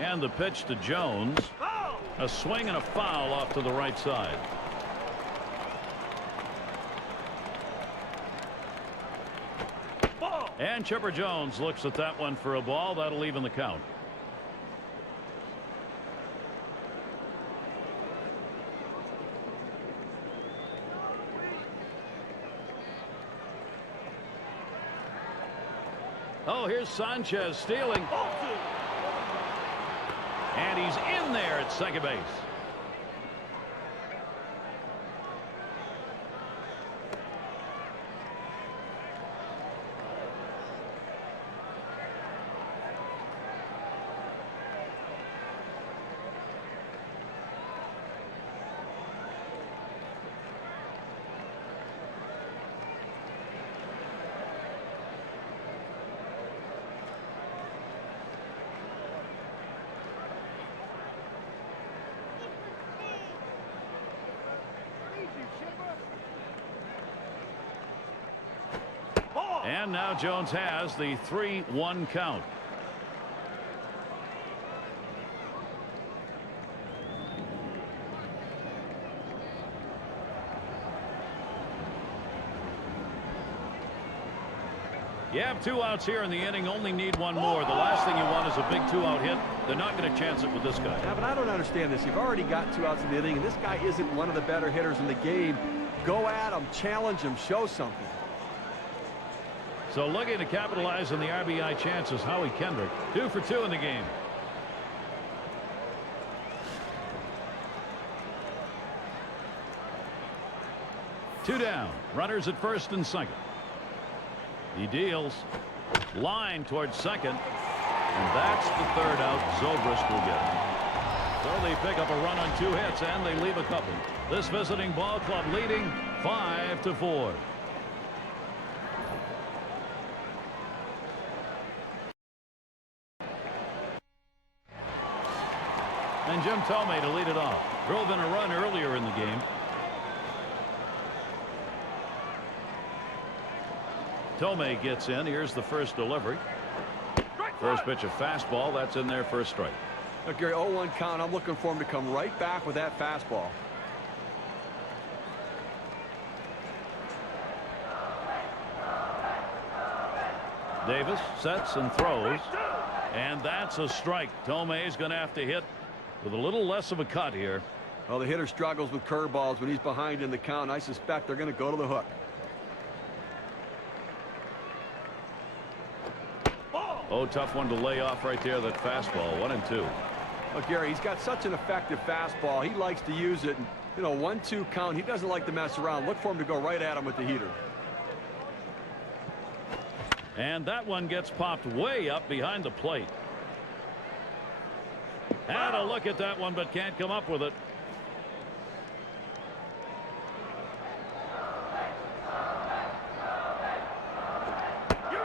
And the pitch to Jones. A swing and a foul off to the right side. And Chipper Jones looks at that one for a ball. That'll even the count. Oh, here's Sanchez stealing. And he's in there at second base. And now Jones has the 3-1 count. You have 2 outs here in the inning, only need 1 more. The last thing you want is a big 2-out hit. They're not going to chance it with this guy. Yeah, but I don't understand this. You've already got 2 outs in the inning, and this guy isn't one of the better hitters in the game. Go at him, challenge him, show something. So looking to capitalize on the RBI chances, Howie Kendrick, 2 for 2 in the game. Two down, runners at first and second. He deals, line towards second, and that's the 3rd out. Zobrist will get it. So they pick up a run on 2 hits, and they leave a couple. This visiting ball club leading 5-4. And Jim Thome to lead it off. Drove in a run earlier in the game. Thome gets in. Here's the first delivery. First pitch, a fastball. That's in there for a strike. Look, Gary, 0-1 count. I'm looking for him to come right back with that fastball. Davis sets and throws. And that's a strike. Thome is going to have to hit with a little less of a cut here. Well, the hitter struggles with curveballs when he's behind in the count. I suspect they're going to go to the hook. Oh, tough one to lay off right there, that fastball. 1-2. Well, Gary, he's got such an effective fastball. He likes to use it. And, you know, 1-2 count. He doesn't like to mess around. Look for him to go right at him with the heater. And that one gets popped way up behind the plate. Had a look at that one, but can't come up with it.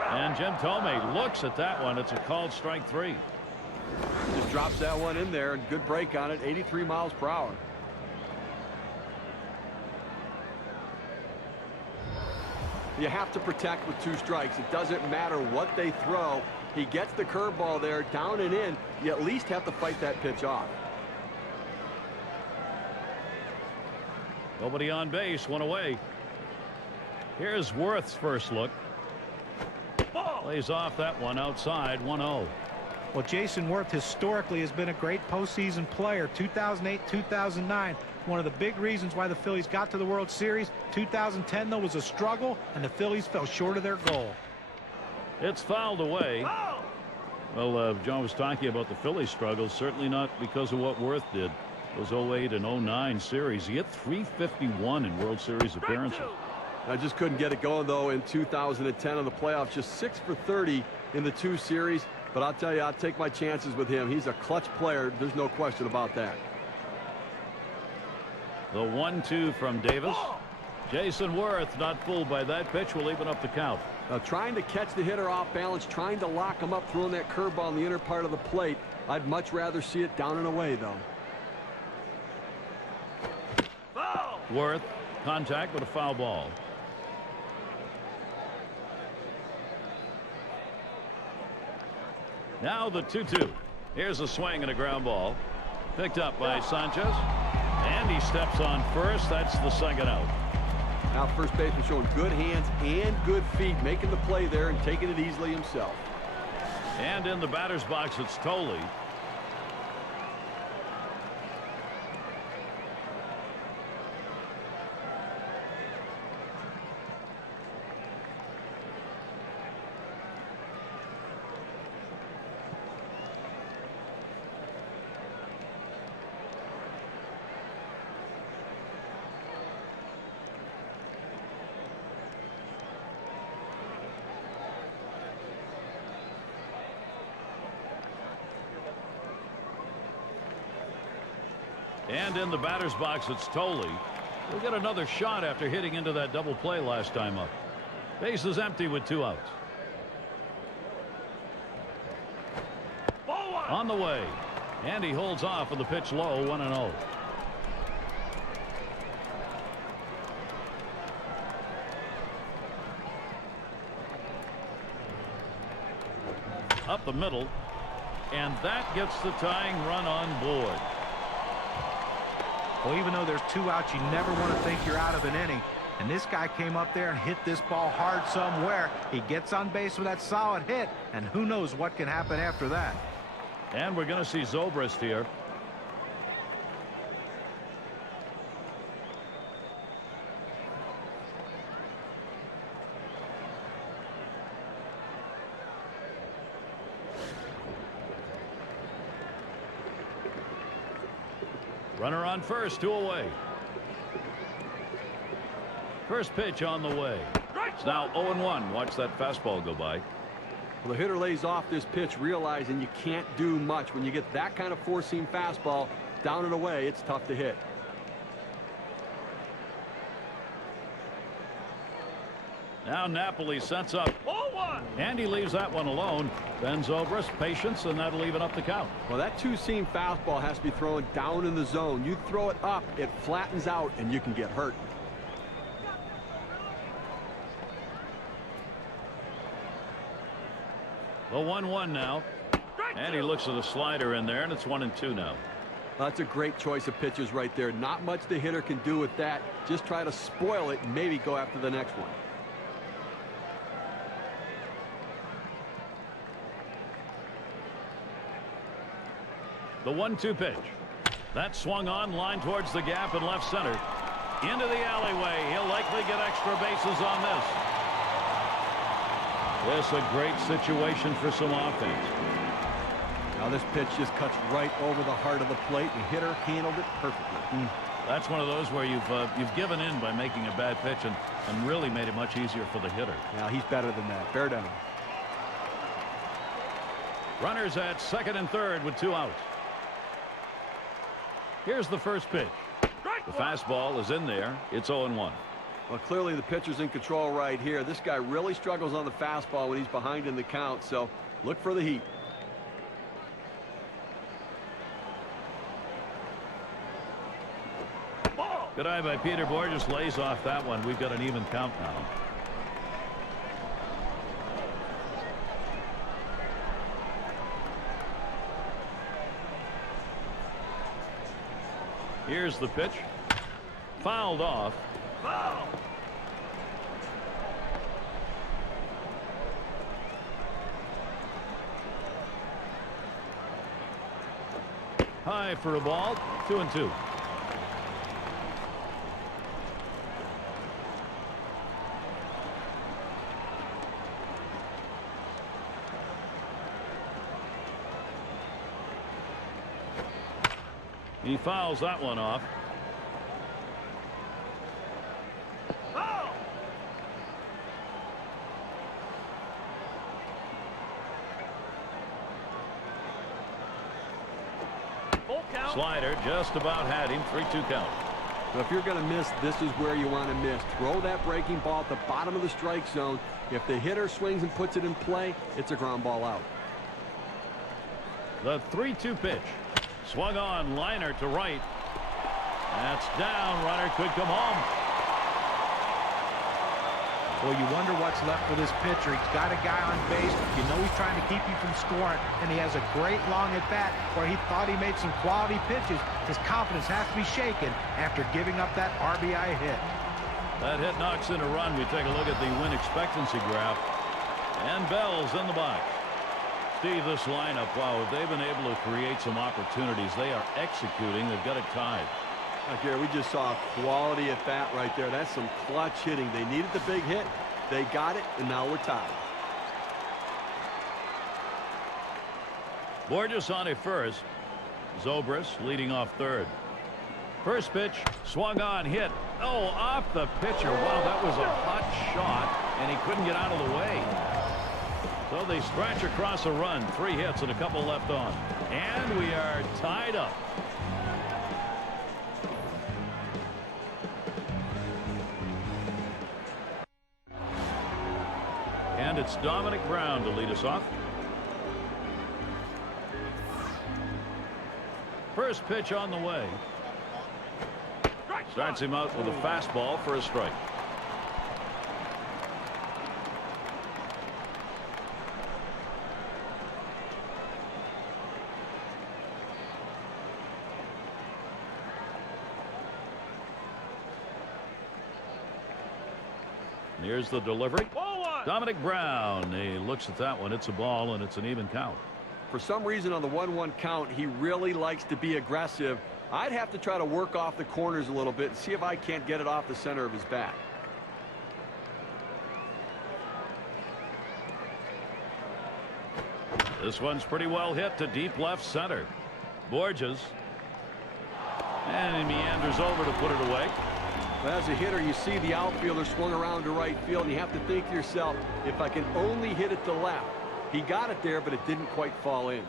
And Jim Thome looks at that one. It's a called strike 3. Just drops that one in there. Good break on it. 83 miles per hour. You have to protect with 2 strikes. It doesn't matter what they throw. He gets the curveball there, down and in. You at least have to fight that pitch off. Nobody on base, 1 away. Here's Worth's first look. Lays off that one outside. 1-0. Well, Jason Worth historically has been a great postseason player. 2008, 2009, one of the big reasons why the Phillies got to the World Series. 2010, though, was a struggle, and the Phillies fell short of their goal. It's fouled away. Well, John was talking about the Phillies' struggles, certainly not because of what Worth did. Those 08 and 09 series. He hit .351 in World Series appearances. I just couldn't get it going, though, in 2010 in the playoffs. Just 6 for 30 in the 2 series. But I'll tell you, I'll take my chances with him. He's a clutch player. There's no question about that. The 1-2 from Davis. Jason Worth not fooled by that pitch. Will even up the count. Now, trying to catch the hitter off balance, trying to lock him up, throwing that curveball in the inner part of the plate. I'd much rather see it down and away, though. Worth, contact with a foul ball. Now the 2-2. Here's a swing and a ground ball. Picked up by Sanchez. And he steps on first. That's the 2nd out. Now first baseman showing good hands and good feet, making the play there and taking it easily himself. And in the batter's box, it's Thole. And in the batter's box, it's Thole. He'll get another shot after hitting into that double play last time up. Base is empty with 2 outs. On the way. And he holds off with the pitch low. 1-0. Up the middle. And that gets the tying run on board. Well, even though there's 2 outs, you never want to think you're out of an inning. And this guy came up there and hit this ball hard somewhere. He gets on base with that solid hit, and who knows what can happen after that. And we're going to see Zobrist here. Runner on first, 2 away. First pitch on the way. It's now 0-1. Watch that fastball go by. Well, the hitter lays off this pitch, realizing you can't do much. When you get that kind of four-seam fastball down and away, it's tough to hit. Now Napoli sets up. 0-1. And he leaves that one alone. Ben Zobrist, patience, and that'll even up the count. Well, that two-seam fastball has to be thrown down in the zone. You throw it up, it flattens out, and you can get hurt. The 1-1 now. And he looks at a slider in there, and it's 1-2 now. That's a great choice of pitches right there. Not much the hitter can do with that. Just try to spoil it and maybe go after the next one. The 1-2 pitch. That swung on, line towards the gap in left center. Into the alleyway. He'll likely get extra bases on this. This a great situation for some offense. Now this pitch just cuts right over the heart of the plate. The hitter handled it perfectly. That's one of those where you've given in by making a bad pitch and really made it much easier for the hitter. Yeah, he's better than that. Bear down. Runners at second and third with 2 outs. Here's the first pitch. The fastball is in there. It's 0-1. Well, clearly the pitcher's in control right here. This guy really struggles on the fastball when he's behind in the count, so look for the heat. Good eye by Peter Borges, lays off that one. We've got an even count now. Here's the pitch. Fouled off. Foul. High for a ball. 2-2. He fouls that one off. Slider just about had him. 3-2 count. So if you're going to miss, this is where you want to miss. Throw that breaking ball at the bottom of the strike zone. If the hitter swings and puts it in play, it's a ground ball out. The 3-2 pitch. Swung on, liner to right. That's down. Runner could come home. Well, you wonder what's left for this pitcher. He's got a guy on base. You know he's trying to keep you from scoring, and he has a great long at-bat where he thought he made some quality pitches. His confidence has to be shaken after giving up that RBI hit. That hit knocks in a run. We take a look at the win expectancy graph. And Bell's in the box. Steve, this lineup, wow, if they've been able to create some opportunities, they are executing. They've got it tied. Gary, we just saw a quality at bat right there. That's some clutch hitting. They needed the big hit. They got it, and now we're tied. Borges on at first. Zobrist leading off third. First pitch, swung on, hit. Oh, off the pitcher. Wow, that was a hot shot, and he couldn't get out of the way. So they scratch across a run. 3 hits and a couple left on. And we are tied up. And it's Dominic Brown to lead us off. First pitch on the way. Starts him out with a fastball for a strike. Here's the delivery. Dominic Brown. He looks at that one. It's a ball, and it's an even count. For some reason on the 1-1 count, he really likes to be aggressive. I'd have to try to work off the corners a little bit and see if I can't get it off the center of his bat. This one's pretty well hit to deep left center. Borges. And he meanders over to put it away. But as a hitter, you see the outfielder swung around to right field, and you have to think to yourself, if I can only hit it to left. He got it there, but it didn't quite fall in.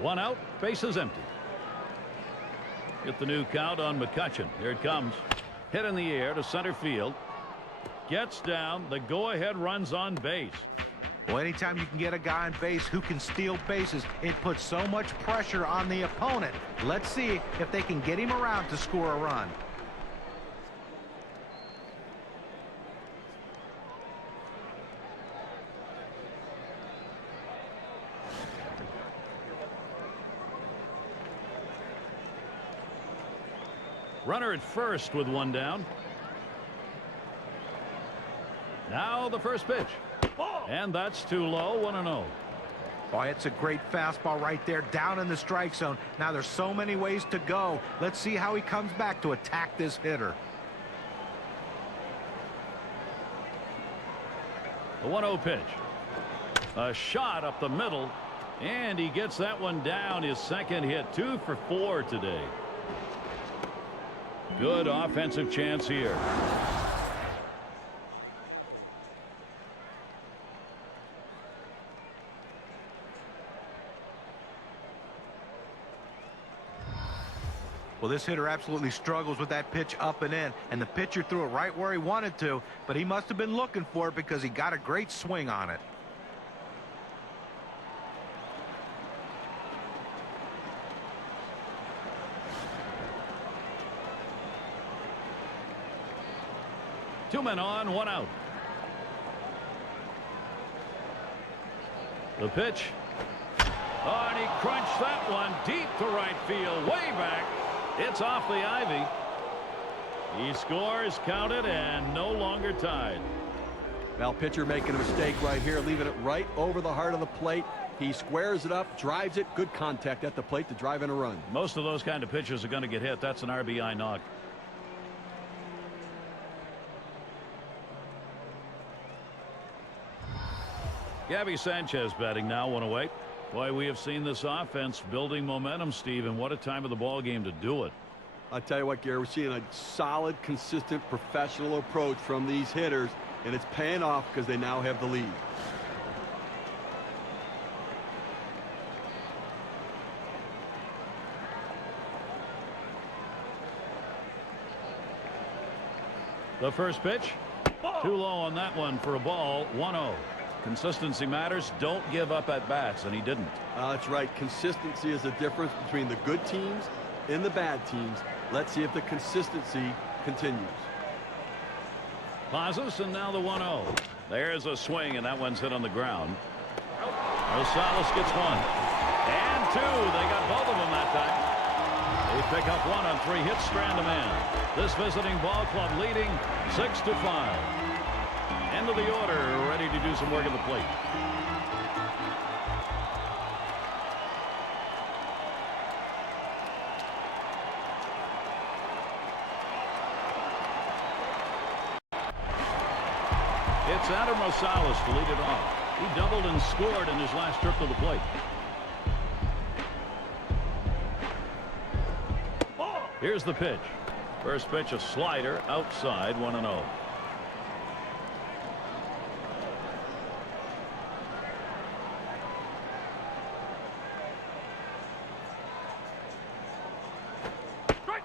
One out, bases empty. Get the new count on McCutchen. Here it comes. Hit in the air to center field. Gets down. The go-ahead runs on base. Well, anytime you can get a guy on base who can steal bases, it puts so much pressure on the opponent. Let's see if they can get him around to score a run. Runner at first with one down. Now the first pitch. And that's too low. 1-0. Boy, it's a great fastball right there down in the strike zone. Now there's so many ways to go. Let's see how he comes back to attack this hitter. The 1-0 pitch. A shot up the middle. And he gets that one down. His second hit. 2 for 4 today. Good offensive chance here. Well, this hitter absolutely struggles with that pitch up and in, and the pitcher threw it right where he wanted to, but he must have been looking for it because he got a great swing on it. Two men on, one out. The pitch. Oh, and he crunched that one deep to right field, way back. It's off the ivy. He scores, counted, and no longer tied. Well, pitcher making a mistake right here, leaving it right over the heart of the plate. He squares it up, drives it, good contact at the plate to drive in a run. Most of those kind of pitches are going to get hit. That's an RBI knock. Gabby Sanchez batting now, one away. Boy, we have seen this offense building momentum, Steve, and what a time of the ball game to do it. I'll tell you what, Gary, we're seeing a solid, consistent, professional approach from these hitters, and it's paying off because they now have the lead. The first pitch. Too low on that one for a ball. 1-0. Consistency matters. Don't give up at bats, and he didn't. That's right. Consistency is the difference between the good teams and the bad teams. Let's see if the consistency continues. Pauses, and now the 1-0. There's a swing, and that one's hit on the ground. Rosales gets one. And two. They got both of them that time. They pick up one on 3 hits, strand a man. This visiting ball club leading 6-5. End of the order, ready to do some work at the plate. It's Adam Rosales to lead it off. He doubled and scored in his last trip to the plate. Here's the pitch. First pitch, a slider outside, 1-0.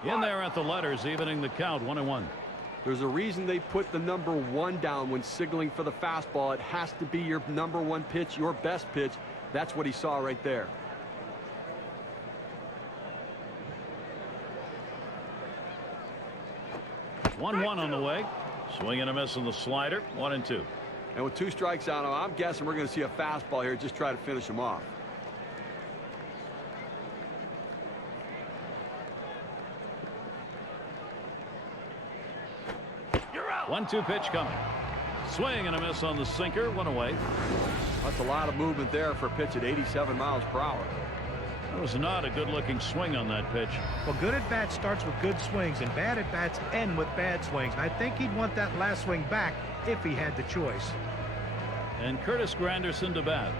In there at the letters, evening the count, 1-1. There's a reason they put the number 1 down when signaling for the fastball. It has to be your number 1 pitch, your best pitch. That's what he saw right there. 1-1 on the way. Swing and a miss on the slider. 1-2. And with 2 strikes on him, I'm guessing we're going to see a fastball here. Just try to finish him off. You're out. 1-2 pitch coming. Swing and a miss on the sinker. 1 away. That's a lot of movement there for a pitch at 87 miles per hour. That was not a good-looking swing on that pitch. Well, good at-bat starts with good swings, and bad at-bats end with bad swings. And I think he'd want that last swing back if he had the choice. And Curtis Granderson to bat.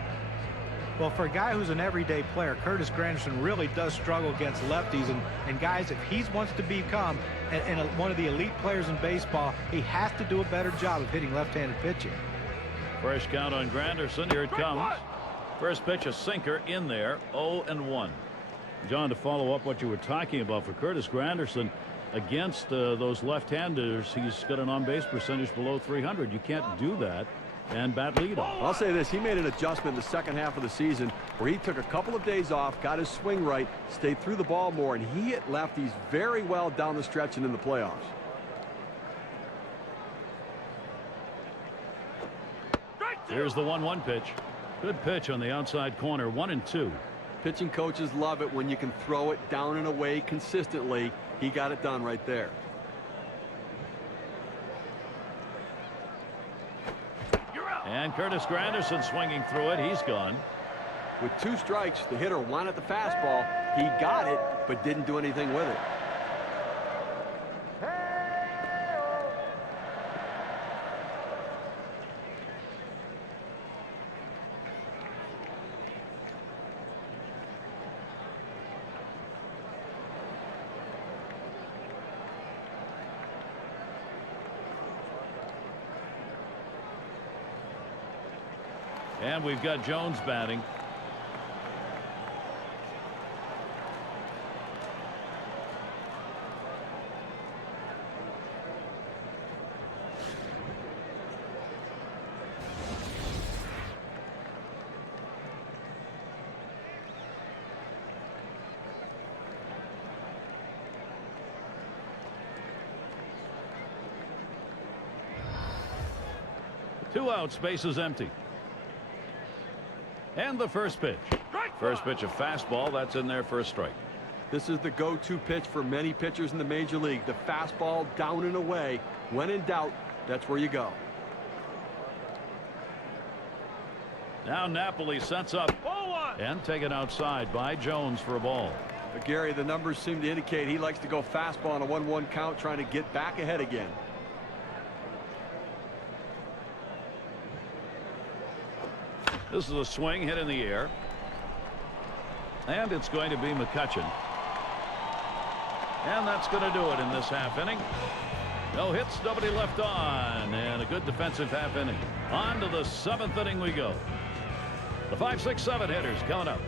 Well, for a guy who's an everyday player, Curtis Granderson really does struggle against lefties. And guys, if he wants to become one of the elite players in baseball, he has to do a better job of hitting left-handed pitching. Fresh count on Granderson. Here it comes. First pitch, a sinker in there. 0-1. John, to follow up what you were talking about for Curtis Granderson, against those left-handers, he's got an on-base percentage below 300. You can't do that and bat leadoff. I'll say this, he made an adjustment in the second half of the season where he took a couple of days off, got his swing right, stayed through the ball more, and he hit lefties very well down the stretch and in the playoffs. Here's the 1-1 pitch. Good pitch on the outside corner. 1-2. Pitching coaches love it when you can throw it down and away consistently. He got it done right there. And Curtis Granderson swinging through it. He's gone. With 2 strikes, the hitter wanted the fastball. He got it, but didn't do anything with it. And we've got Jones batting. Two outs, bases empty. And the first pitch. First pitch, a fastball. That's in there for a strike. This is the go-to pitch for many pitchers in the major league. The fastball down and away. When in doubt, that's where you go. Now Napoli sets up and taken outside by Jones for a ball. But Gary, the numbers seem to indicate he likes to go fastball on a 1-1 count, trying to get back ahead again. This is a swing hit in the air. And it's going to be McCutchen. And that's going to do it in this half inning. No hits, nobody left on, and a good defensive half inning. On to the 7th inning we go. The 5, 6, 7 hitters coming up.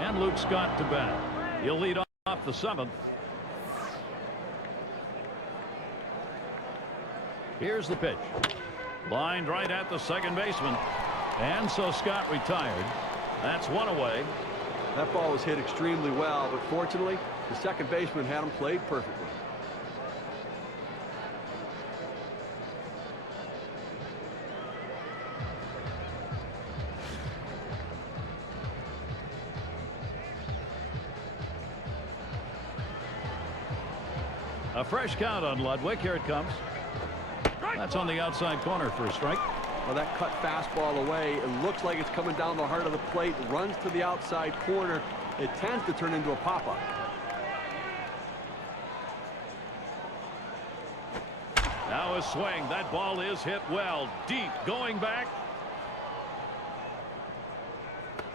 And Luke Scott to bat. He'll lead off the 7th. Here's the pitch. Lined right at the second baseman. And so Scott retired. That's 1 away. That ball was hit extremely well, but fortunately, the second baseman had him played perfectly. A fresh count on Ludwig. Here it comes. That's on the outside corner for a strike. Well, that cut fastball away. It looks like it's coming down the heart of the plate. Runs to the outside corner. It tends to turn into a pop-up. Now a swing. That ball is hit well. Deep. Going back.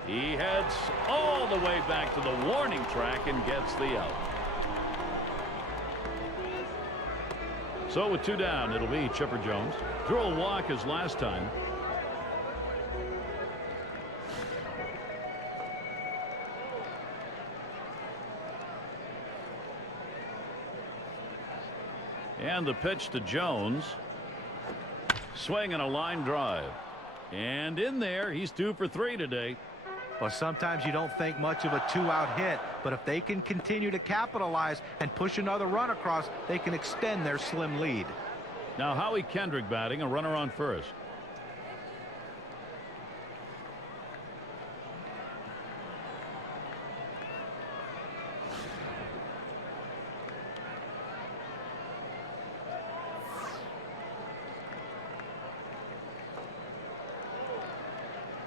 He heads all the way back to the warning track and gets the out. So with 2 down, it'll be Chipper Jones. Drew a walk as last time. And the pitch to Jones. Swing and a line drive. And in there, he's 2 for 3 today. Well, sometimes you don't think much of a 2-out hit, but if they can continue to capitalize and push another run across, they can extend their slim lead. Now Howie Kendrick batting, a runner on first.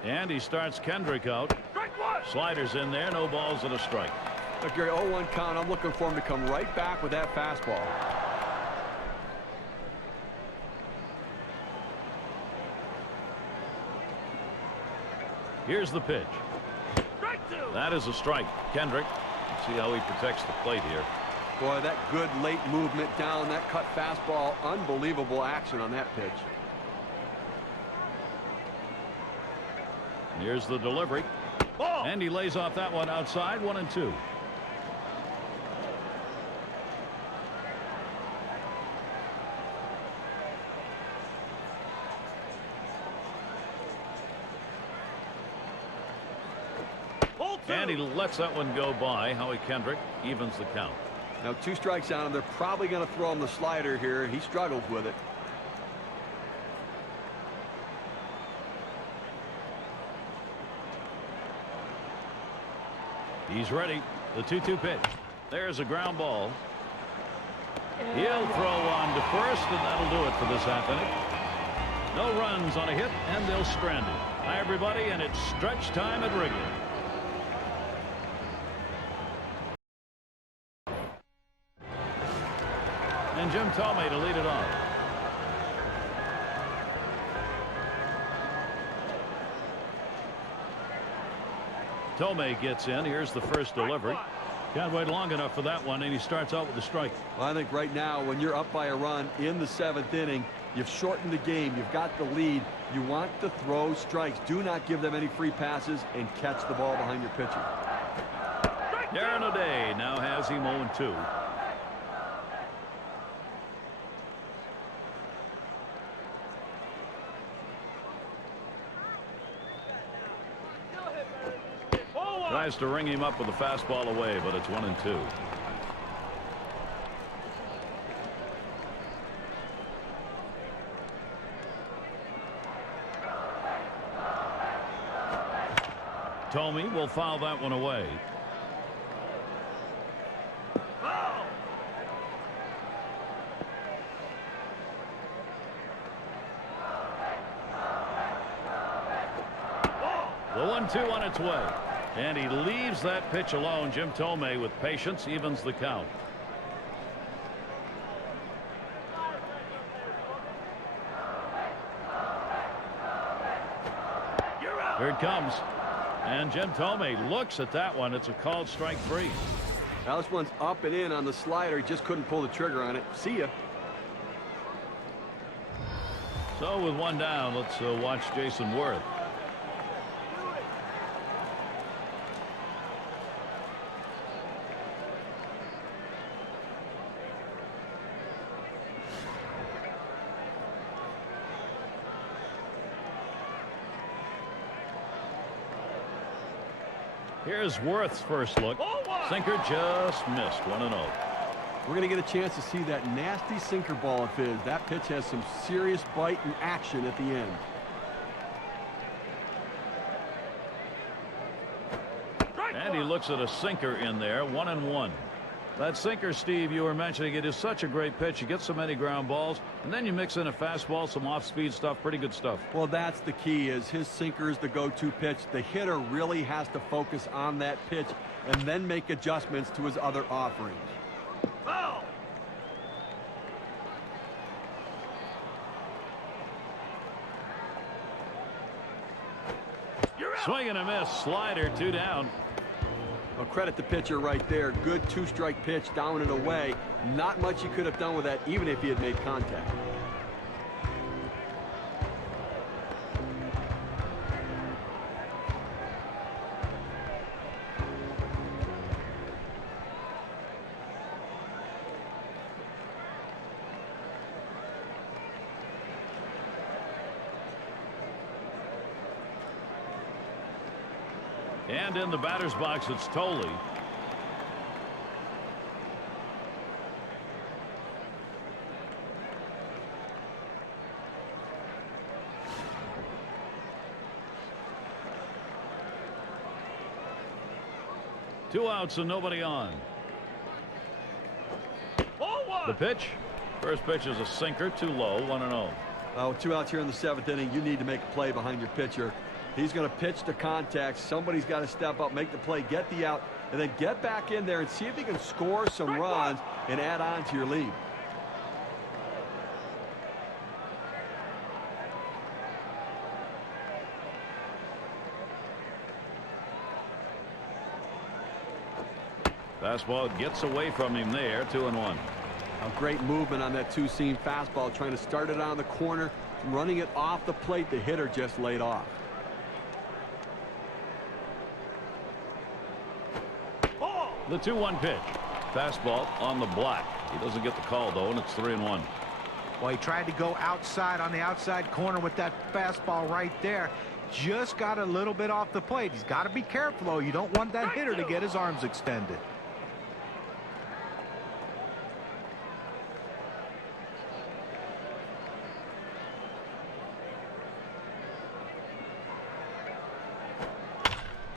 And he starts Kendrick out. Sliders in there, no balls and a strike. Look, Gary, 0-1 count. I'm looking for him to come right back with that fastball. Here's the pitch. That is a strike. Kendrick, let's see how he protects the plate here. Boy, that good late movement down, that cut fastball, unbelievable action on that pitch. Here's the delivery. And he lays off that one outside, 1-2. And he lets that one go by. Howie Kendrick evens the count. Now 2 strikes on him. They're probably going to throw him the slider here. He struggles with it. He's ready. The 2-2 pitch. There's a ground ball. He'll throw on to first, and that'll do it for this half inning. No runs on a hit, and they'll strand it. Hi, everybody, and it's stretch time at Wrigley. And Jim Thome to lead it off. Thome gets in. Here's the first delivery. Can't wait long enough for that one, and he starts out with a strike. Well, I think right now, when you're up by a run in the 7th inning, you've shortened the game. You've got the lead. You want to throw strikes. Do not give them any free passes and catch the ball behind your pitcher. Darren O'Day now has him 0-2. Tries to ring him up with a fastball away, but it's 1-2. Thome will foul that one away. The 1-2 on its way. And he leaves that pitch alone. Jim Thome, with patience, evens the count. Here it comes. And Jim Thome looks at that one. It's a called strike 3. Now this one's up and in on the slider. He just couldn't pull the trigger on it. See ya. So with one down, let's watch Jason Worth. Here's Worth's first look. Sinker just missed. 1-0. We're going to get a chance to see that nasty sinker ball of his. That pitch has some serious bite and action at the end. And he looks at a sinker in there. 1-1. That sinker, Steve, you were mentioning, it is such a great pitch. You get so many ground balls, and then you mix in a fastball, some off-speed stuff. Pretty good stuff. Well, that's the key, is his sinker is the go-to pitch. The hitter really has to focus on that pitch and then make adjustments to his other offerings. Foul. Swing and a miss. Slider, 2 down. Well, credit the pitcher right there. Good 2-strike pitch down and away. Not much he could have done with that, even if he had made contact. And in the batter's box, it's Tolley. 2 outs and nobody on. The pitch. First pitch is a sinker, too low, 1-0. Oh, 2 outs here in the 7th inning. You need to make a play behind your pitcher. He's going to pitch to contact. Somebody's got to step up, make the play, get the out, and then get back in there and see if he can score some runs and add on to your lead. Fastball gets away from him there, 2-1. A great movement on that two-seam fastball, trying to start it on the corner, running it off the plate. The hitter just laid off. The 2-1 pitch. Fastball on the block. He doesn't get the call, though, and it's 3-1. Well, he tried to go outside on the outside corner with that fastball right there. Just got a little bit off the plate. He's got to be careful, though. You don't want that hitter to get his arms extended.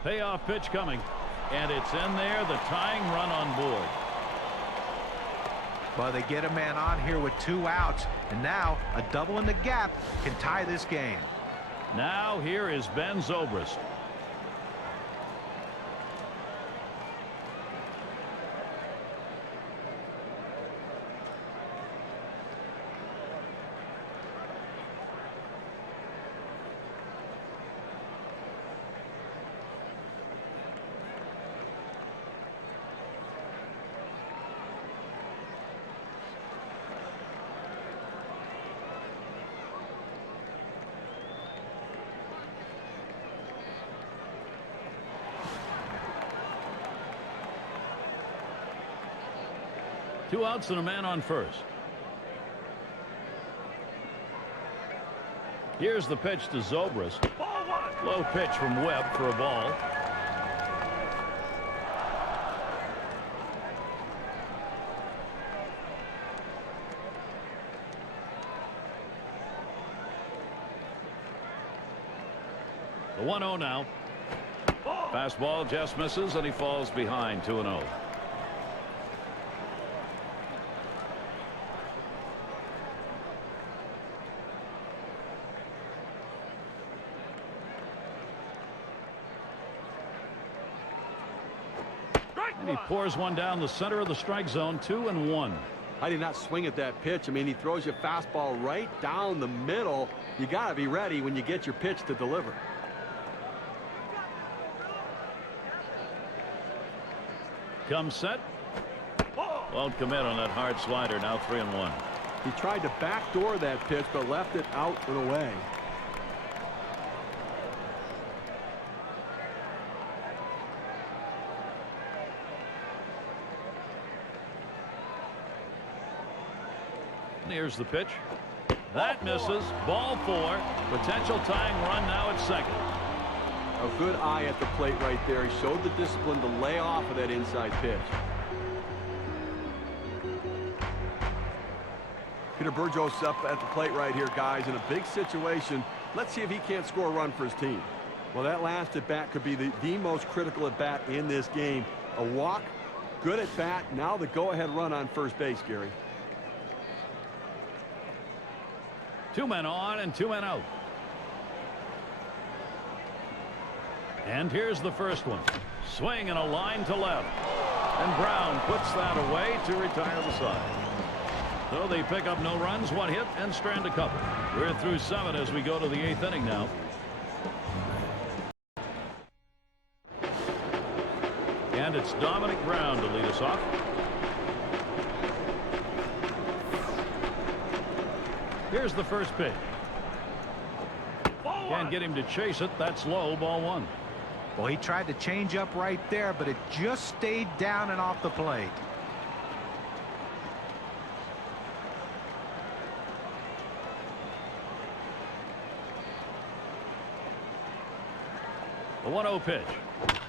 Payoff pitch coming. And it's in there, the tying run on board. Well, they get a man on here with 2 outs, and now a double in the gap can tie this game. Now here is Ben Zobrist. Two outs and a man on first. Here's the pitch to Zobrist. Low pitch from Webb for a ball. The 1-0 now. Fastball just misses and he falls behind 2-0. And he pours one down the center of the strike zone, 2-1. I did not swing at that pitch. I mean, he throws your fastball right down the middle. You got to be ready when you get your pitch to deliver. Comes set. Won't commit on that hard slider. Now 3-1. He tried to backdoor that pitch, but left it out and away. Here's the pitch. That misses. Ball 4. Potential tying run now at second. A good eye at the plate right there. He showed the discipline to lay off of that inside pitch. Peter Burgos up at the plate right here, guys, in a big situation. Let's see if he can't score a run for his team. Well, that last at bat could be the most critical at bat in this game. A walk, good at bat. Now the go-ahead run on first base, Gary. 2 men on and 2 men out. And here's the first one. Swing and a line to left. And Brown puts that away to retire the side. So they pick up no runs, 1 hit, and strand a couple. We're through 7 as we go to the 8th inning now. And it's Dominic Brown to lead us off. Here's the first pitch. Can't get him to chase it. That's low. Ball 1. Well, he tried to change up right there, but it just stayed down and off the plate. The 1-0 pitch.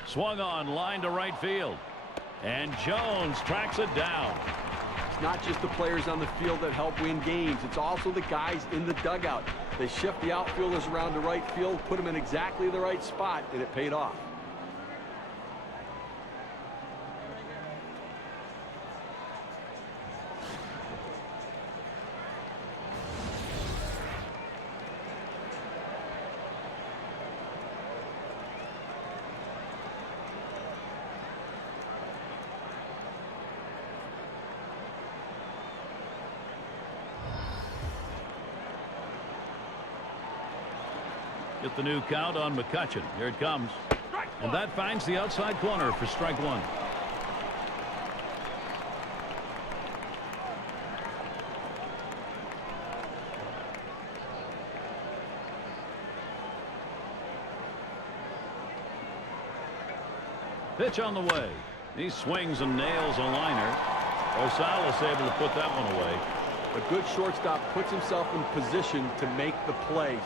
Swung on, line to right field. And Jones tracks it down. It's not just the players on the field that help win games. It's also the guys in the dugout. They shift the outfielders around to right field, put them in exactly the right spot, and it paid off. Get the new count on McCutcheon. Here it comes. And that finds the outside corner for strike one. Pitch on the way. He swings and nails a liner. Rosales able to put that one away. A good shortstop puts himself in position to make the play.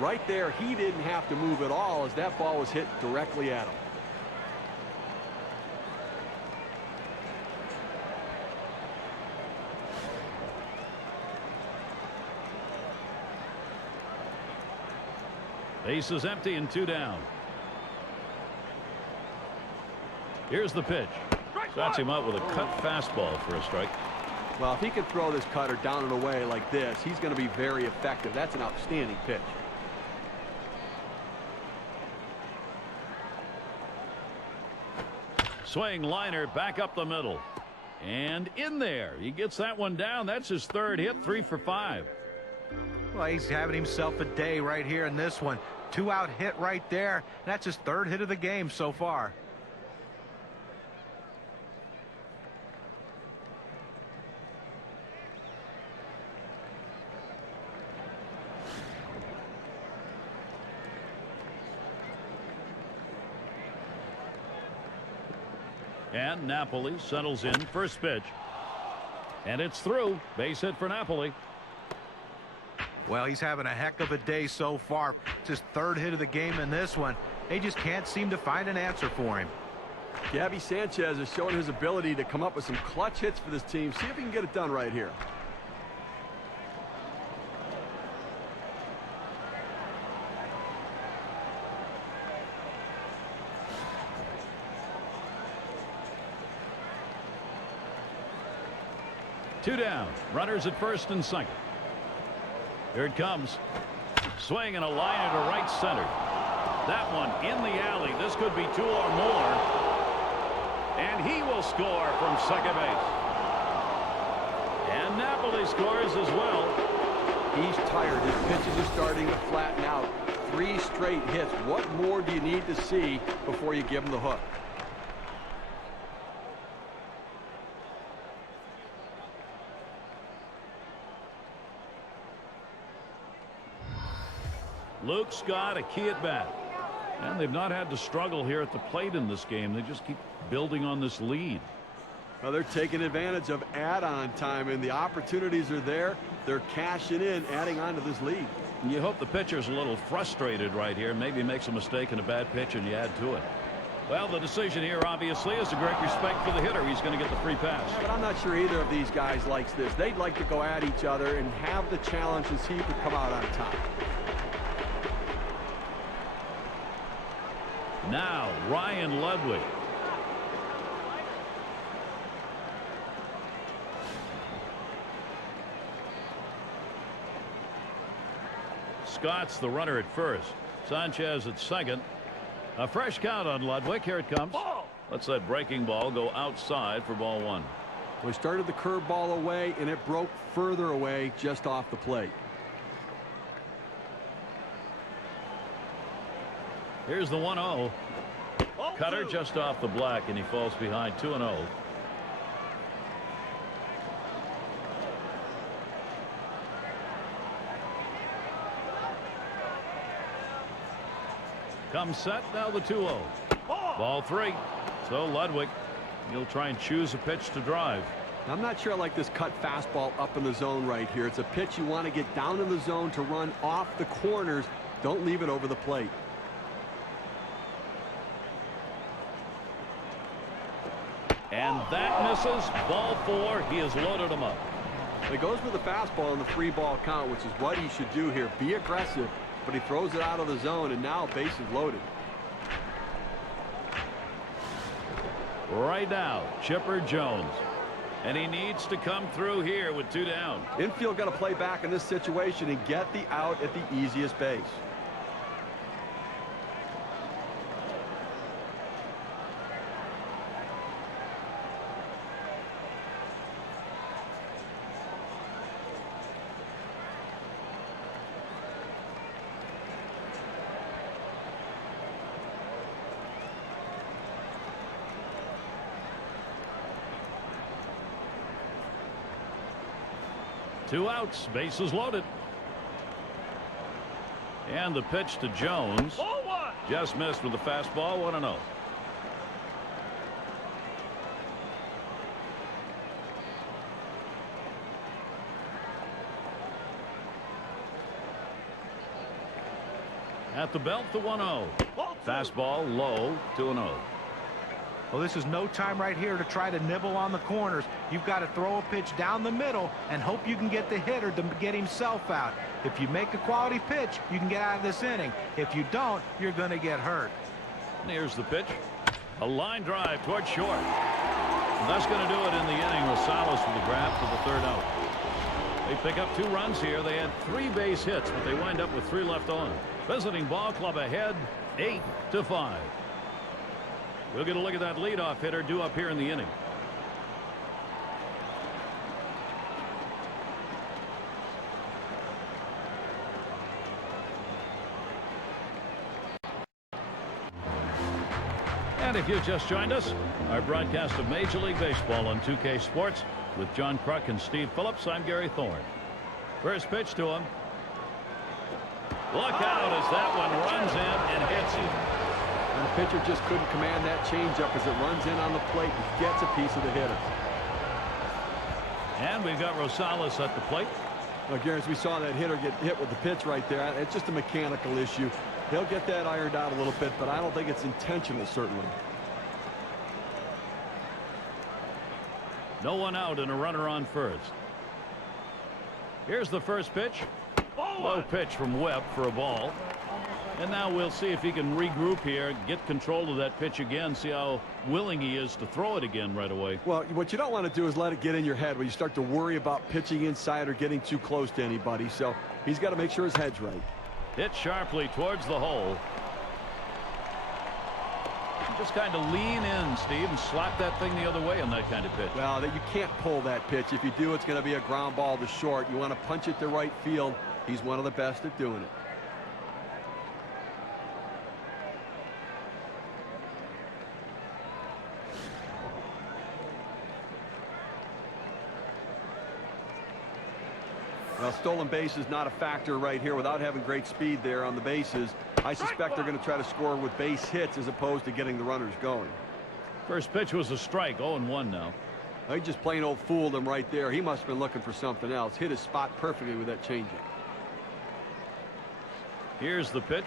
Right there, he didn't have to move at all as that ball was hit directly at him. Base is empty and 2 down. Here's the pitch. Starts him out with a cut fastball for a strike. Well, if he can throw this cutter down and away like this, he's going to be very effective. That's an outstanding pitch. Swing liner back up the middle. And in there. He gets that one down. That's his third hit. 3 for 5. Well, he's having himself a day right here in this one. 2-out hit right there. That's his third hit of the game so far. And Napoli settles in. First pitch. And it's through. Base hit for Napoli. Well, he's having a heck of a day so far. It's his third hit of the game in this one. They just can't seem to find an answer for him. Gabby Sanchez is showing his ability to come up with some clutch hits for this team. See if he can get it done right here. Two down. Runners at first and second. Here it comes. Swing and a liner to right center. That one in the alley. This could be 2 or more. And he will score from second base. And Napoli scores as well. He's tired. His pitches are starting to flatten out. 3 straight hits. What more do you need to see before you give him the hook? Luke's got a key at bat. And they've not had to struggle here at the plate in this game. They just keep building on this lead. Well, they're taking advantage of add-on time, and the opportunities are there. They're cashing in, adding on to this lead. And you hope the pitcher's a little frustrated right here. Maybe makes a mistake in a bad pitch and you add to it. Well, the decision here obviously is a great respect for the hitter. He's going to get the free pass. Yeah, but I'm not sure either of these guys likes this. They'd like to go at each other and have the challenge and see who could come out on top. Now, Ryan Ludwig. Scott's the runner at first. Sanchez at second. A fresh count on Ludwig. Here it comes. Let's that breaking ball go outside for ball 1. We started the curveball away, and it broke further away just off the plate. Here's the 1-0. Cutter just off the black, and he falls behind 2-0. Comes set, now the 2-0. Ball 3. So Ludwig, he'll try and choose a pitch to drive. I'm not sure I like this cut fastball up in the zone right here. It's a pitch you want to get down in the zone to run off the corners. Don't leave it over the plate. And that misses. Ball 4. He has loaded him up. It goes with the fastball in the 3-ball count, which is what he should do here. Be aggressive, but he throws it out of the zone, and now base is loaded. Right now, Chipper Jones. And he needs to come through here with 2 down. Infield got to play back in this situation and get the out at the easiest base. 2 outs, bases loaded. And the pitch to Jones. Just missed with the fastball. 1-0. At the belt, the 1-0. Fastball low, 2-0. Well, this is no time right here to try to nibble on the corners. You've got to throw a pitch down the middle and hope you can get the hitter to get himself out. If you make a quality pitch, you can get out of this inning. If you don't, you're going to get hurt. And here's the pitch. A line drive towards short. And that's going to do it in the inning. Rosales with the grab for the 3rd out. They pick up 2 runs here. They had 3 base hits, but they wind up with 3 left on. Visiting ball club ahead 8-5. We'll get a look at that leadoff hitter due up here in the inning. And if you've just joined us, our broadcast of Major League Baseball on 2K Sports with John Kruk and Steve Phillips. I'm Gary Thorne. First pitch to him. Look out as that one runs in and hits him. And the pitcher just couldn't command that changeup as it runs in on the plate and gets a piece of the hitter. And we've got Rosales at the plate. Well, Gary, as we saw that hitter get hit with the pitch right there, it's just a mechanical issue. He'll get that ironed out a little bit, but I don't think it's intentional, certainly. No one out and a runner on first. Here's the first pitch. Low pitch from Webb for a ball. And now we'll see if he can regroup here, get control of that pitch again, see how willing he is to throw it again right away. Well, what you don't want to do is let it get in your head when you start to worry about pitching inside or getting too close to anybody. So he's got to make sure his head's right. Hit sharply towards the hole. Just kind of lean in, Steve, and slap that thing the other way on that kind of pitch. Well, you can't pull that pitch. If you do, it's going to be a ground ball to short. You want to punch it to right field. He's one of the best at doing it. Well, stolen base is not a factor right here without having great speed there on the bases. I suspect they're going to try to score with base hits as opposed to getting the runners going. First pitch was a strike. 0-1 now. He just plain old fooled him right there. He must have been looking for something else. Hit his spot perfectly with that changeup. Here's the pitch.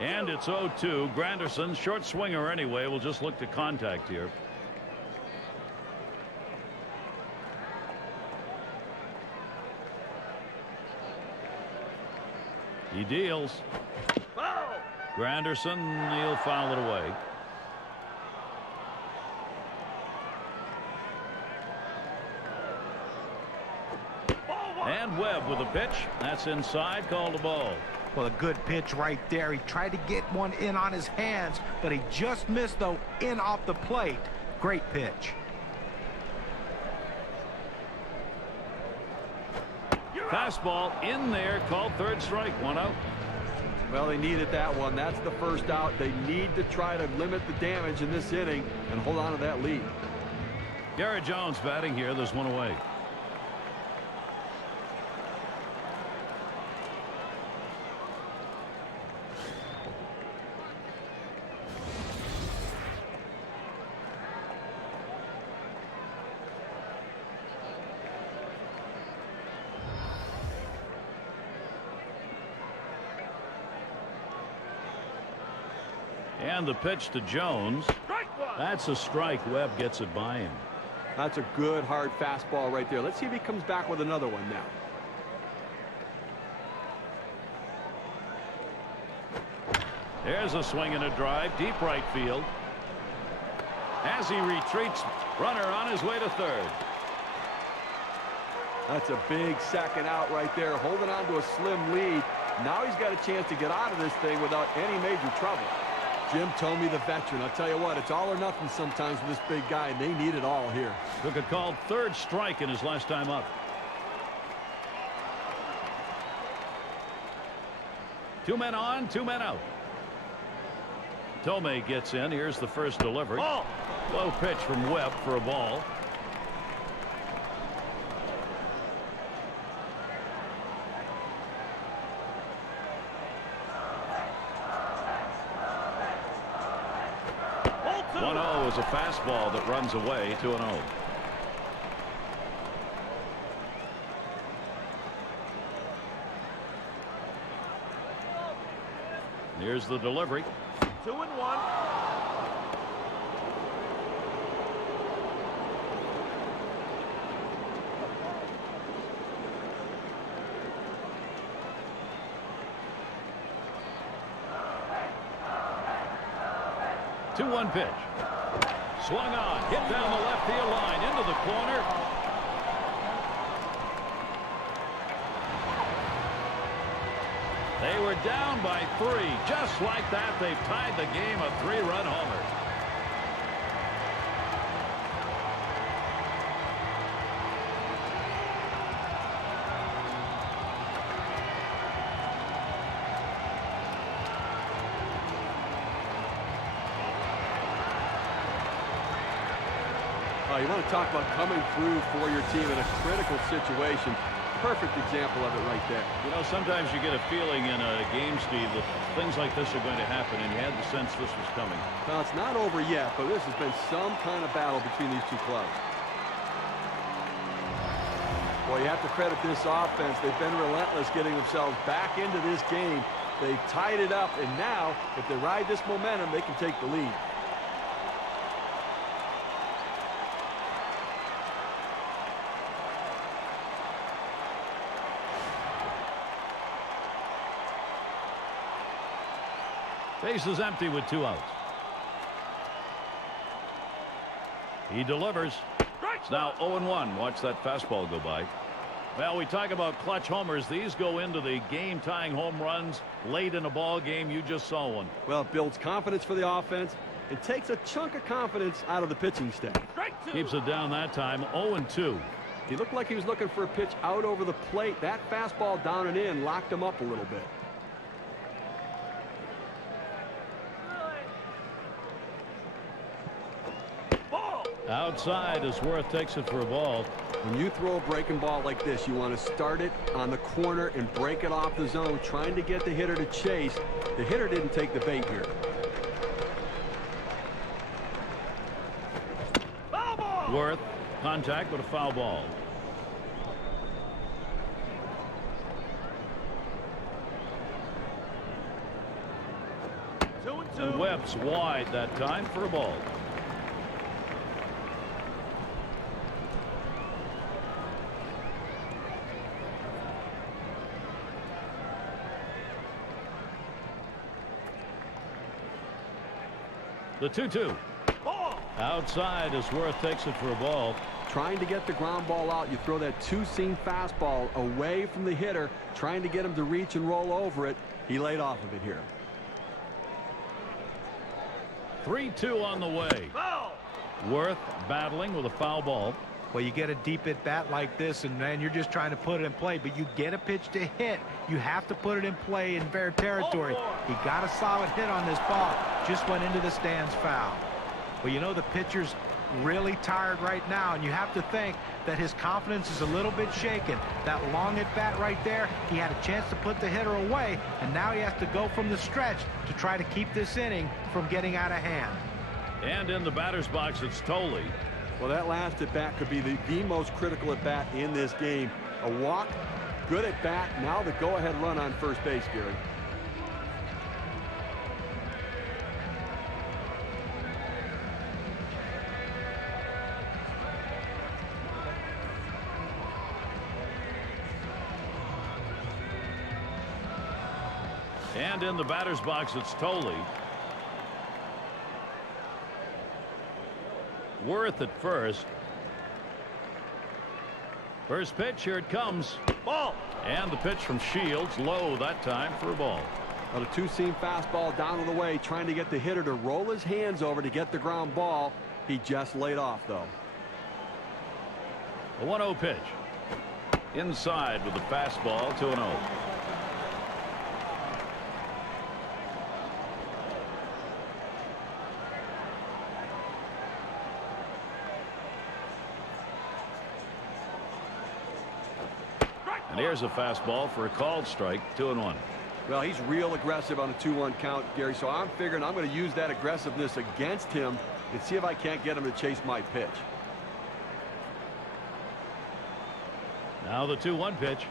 And it's 0-2. Granderson, short swinger anyway. We'll just look to contact here. He deals. Granderson, he'll foul it away. And Webb with a pitch. That's inside, called a ball. Well, a good pitch right there. He tried to get one in on his hands, but he just missed, though, in off the plate. Great pitch. Fastball in there, called 3rd strike, 1 out. Well, they needed that one. That's the first out. They need to try to limit the damage in this inning and hold on to that lead. Garrett Jones batting here. There's one away. And the pitch to Jones. That's a strike. Webb gets it by him. That's a good hard fastball right there. Let's see if he comes back with another one now. There's a swing and a drive, deep right field. As he retreats, runner on his way to 3rd. That's a big second out right there, holding on to a slim lead. Now he's got a chance to get out of this thing without any major trouble. Jim Thome, the veteran. I'll tell you what, it's all or nothing sometimes with this big guy, and they need it all here. Took a called 3rd strike in his last time up. 2 men on, 2 men out. Thome gets in. Here's the first delivery. Low pitch from Webb for a ball. 1-0 is a fastball that runs away. 2-0. Here's the delivery. 2-1. Two-one pitch. Swung on, hit down the left field line into the corner. They were down by 3. Just like that, they've tied the game, a 3-run homer. You want to talk about coming through for your team in a critical situation. Perfect example of it right there. You know, sometimes you get a feeling in a game, Steve, that things like this are going to happen, and you had the sense this was coming. Well, it's not over yet, but this has been some kind of battle between these two clubs. Well, you have to credit this offense. They've been relentless getting themselves back into this game. They've tied it up, and now, if they ride this momentum, they can take the lead. Base is empty with 2 outs. He delivers. It's now 0-1. Watch that fastball go by. Well, we talk about clutch homers. These go into the game-tying home runs late in a ball game. You just saw one. Well, it builds confidence for the offense. It takes a chunk of confidence out of the pitching staff. Keeps it down that time. 0-2. He looked like he was looking for a pitch out over the plate. That fastball down and in locked him up a little bit. Outside as Worth takes it for a ball. When you throw a breaking ball like this, you want to start it on the corner and break it off the zone, trying to get the hitter to chase. The hitter didn't take the bait here. Worth, contact with a foul ball. And Webb's wide that time for a ball. The 2-2. Outside as Worth takes it for a ball. Trying to get the ground ball out. You throw that two-seam fastball away from the hitter, trying to get him to reach and roll over it. He laid off of it here. 3-2 on the way. Worth battling with a foul ball. Well, you get a deep at bat like this, and then you're just trying to put it in play, but you get a pitch to hit. You have to put it in play in fair territory. He got a solid hit on this ball. Just went into the stands foul. Well, you know, the pitcher's really tired right now, and you have to think that his confidence is a little bit shaken. That long at bat right there, he had a chance to put the hitter away, and now he has to go from the stretch to try to keep this inning from getting out of hand. And in the batter's box, it's Tolley. Well, that last at bat could be the most critical at bat in this game. A walk, good at bat. Now the go-ahead run on first base, Gary. And in the batter's box, it's Tolley. Worth at first. First pitch, here it comes. Ball. And the pitch from Shields, low that time for a ball. Well, a two-seam fastball down to the way, trying to get the hitter to roll his hands over to get the ground ball. He just laid off, though. A 1-0 pitch. Inside with the fastball, 2-0. And here's a fastball for a called strike, 2-1. Well, he's real aggressive on a 2-1 count, Gary, so I'm figuring I'm going to use that aggressiveness against him and see if I can't get him to chase my pitch. Now the 2-1 pitch.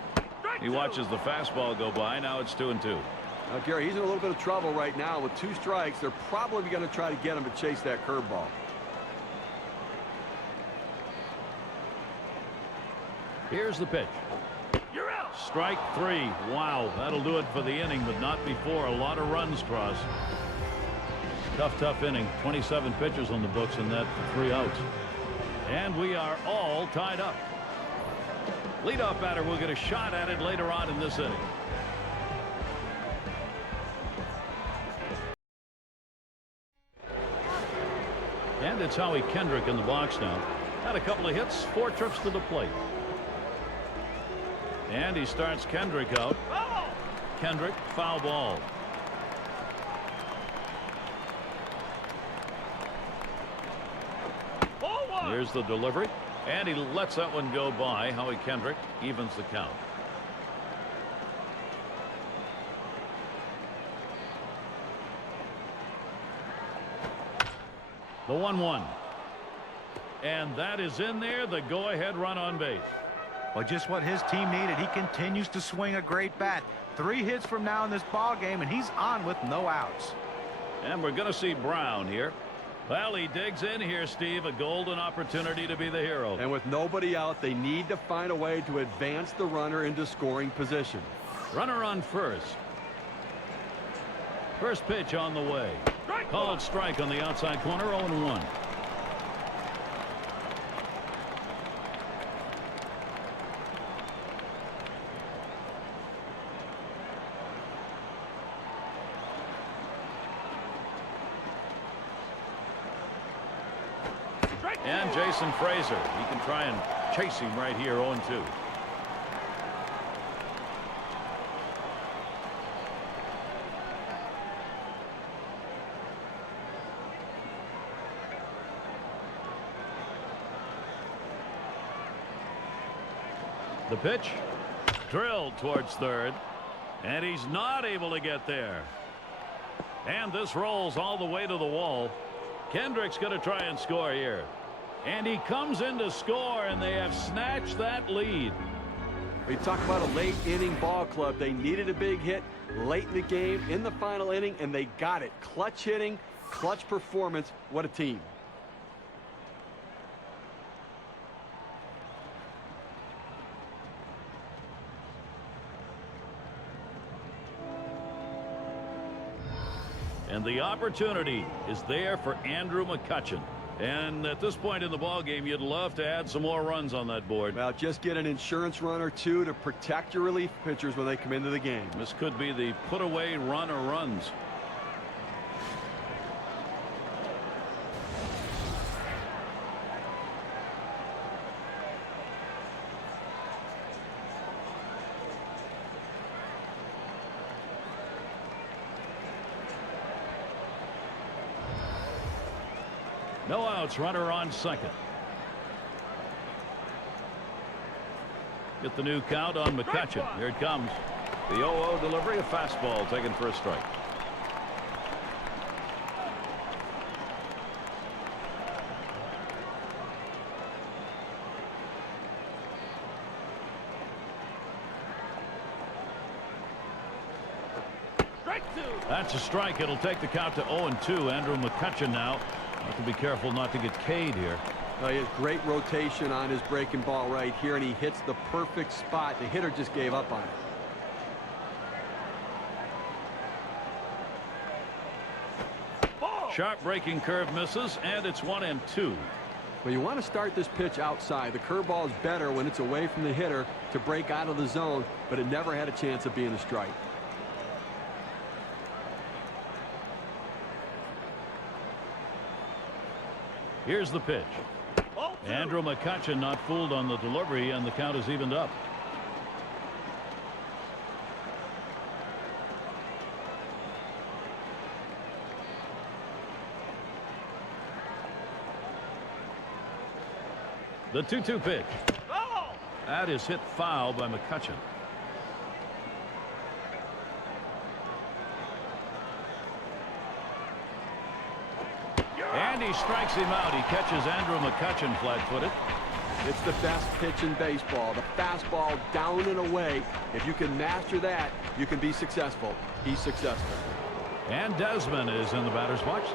He watches the fastball go by. Now it's 2-2. Now, Gary, he's in a little bit of trouble right now. With 2 strikes, they're probably going to try to get him to chase that curveball. Here's the pitch. You're out. Strike 3. Wow, that'll do it for the inning, but not before a lot of runs cross. Tough inning. 27 pitchers on the books and that for 3 outs. And we are all tied up. Leadoff batter will get a shot at it later on in this inning. And it's Howie Kendrick in the box now. Had a couple of hits, 4 trips to the plate. And he starts Kendrick out. Kendrick, foul ball. Here's the delivery. And he lets that one go by. Howie Kendrick evens the count. The 1-1. And that is in there. The go-ahead run on base. Well, just what his team needed. He continues to swing a great bat. 3 hits from now in this ball game, and he's on with no outs. And we're going to see Brown here. Well, he digs in here, Steve. A golden opportunity to be the hero. And with nobody out, they need to find a way to advance the runner into scoring position. Runner on first. First pitch on the way. Called strike on the outside corner, 0-1. And Jason Frazier. He can try and chase him right here, 0-2. The pitch drilled towards third, and he's not able to get there. And this rolls all the way to the wall. Kendrick's going to try and score here. And he comes in to score, and they have snatched that lead. We talk about a late inning ball club. They needed a big hit late in the game, in the final inning, and they got it. Clutch hitting, clutch performance. What a team. And the opportunity is there for Andrew McCutchen. And at this point in the ball game, you'd love to add some more runs on that board. Well, just get an insurance run or 2 to protect your relief pitchers when they come into the game. This could be the put away run or runs. No outs, runner on second. Get the new count on McCutchen. Here it comes. The 0-0 delivery, a fastball taken for a strike. That's a strike. It'll take the count to 0-2. Andrew McCutchen now. Have to be careful not to get K'd here. He has great rotation on his breaking ball right here, and he hits the perfect spot. The hitter just gave up on it. Sharp breaking curve misses, and it's 1-2. Well, you want to start this pitch outside. The curveball is better when it's away from the hitter to break out of the zone, but it never had a chance of being a strike. Here's the pitch. Andrew McCutchen not fooled on the delivery, and the count is evened up. The 2-2 pitch. That is hit foul by McCutchen. And he strikes him out. He catches Andrew McCutchen flat-footed. It's the best pitch in baseball, the fastball down and away. If you can master that, you can be successful. He's successful. And Desmond is in the batter's box.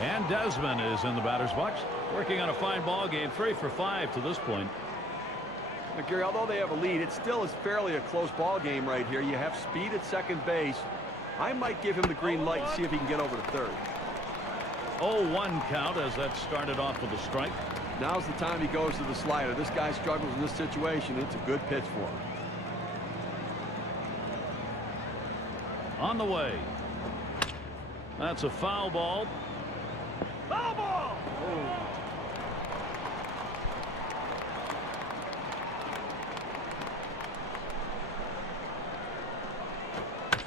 And Desmond is in the batter's box, working on a fine ball game, 3 for 5 to this point. Now, Gary, although they have a lead, it still is fairly a close ball game right here. You have speed at second base. I might give him the green light and see if he can get over to third. 0-1 count as that started off with a strike. Now's the time he goes to the slider. This guy struggles in this situation. It's a good pitch for him. On the way. That's a foul ball. Foul ball!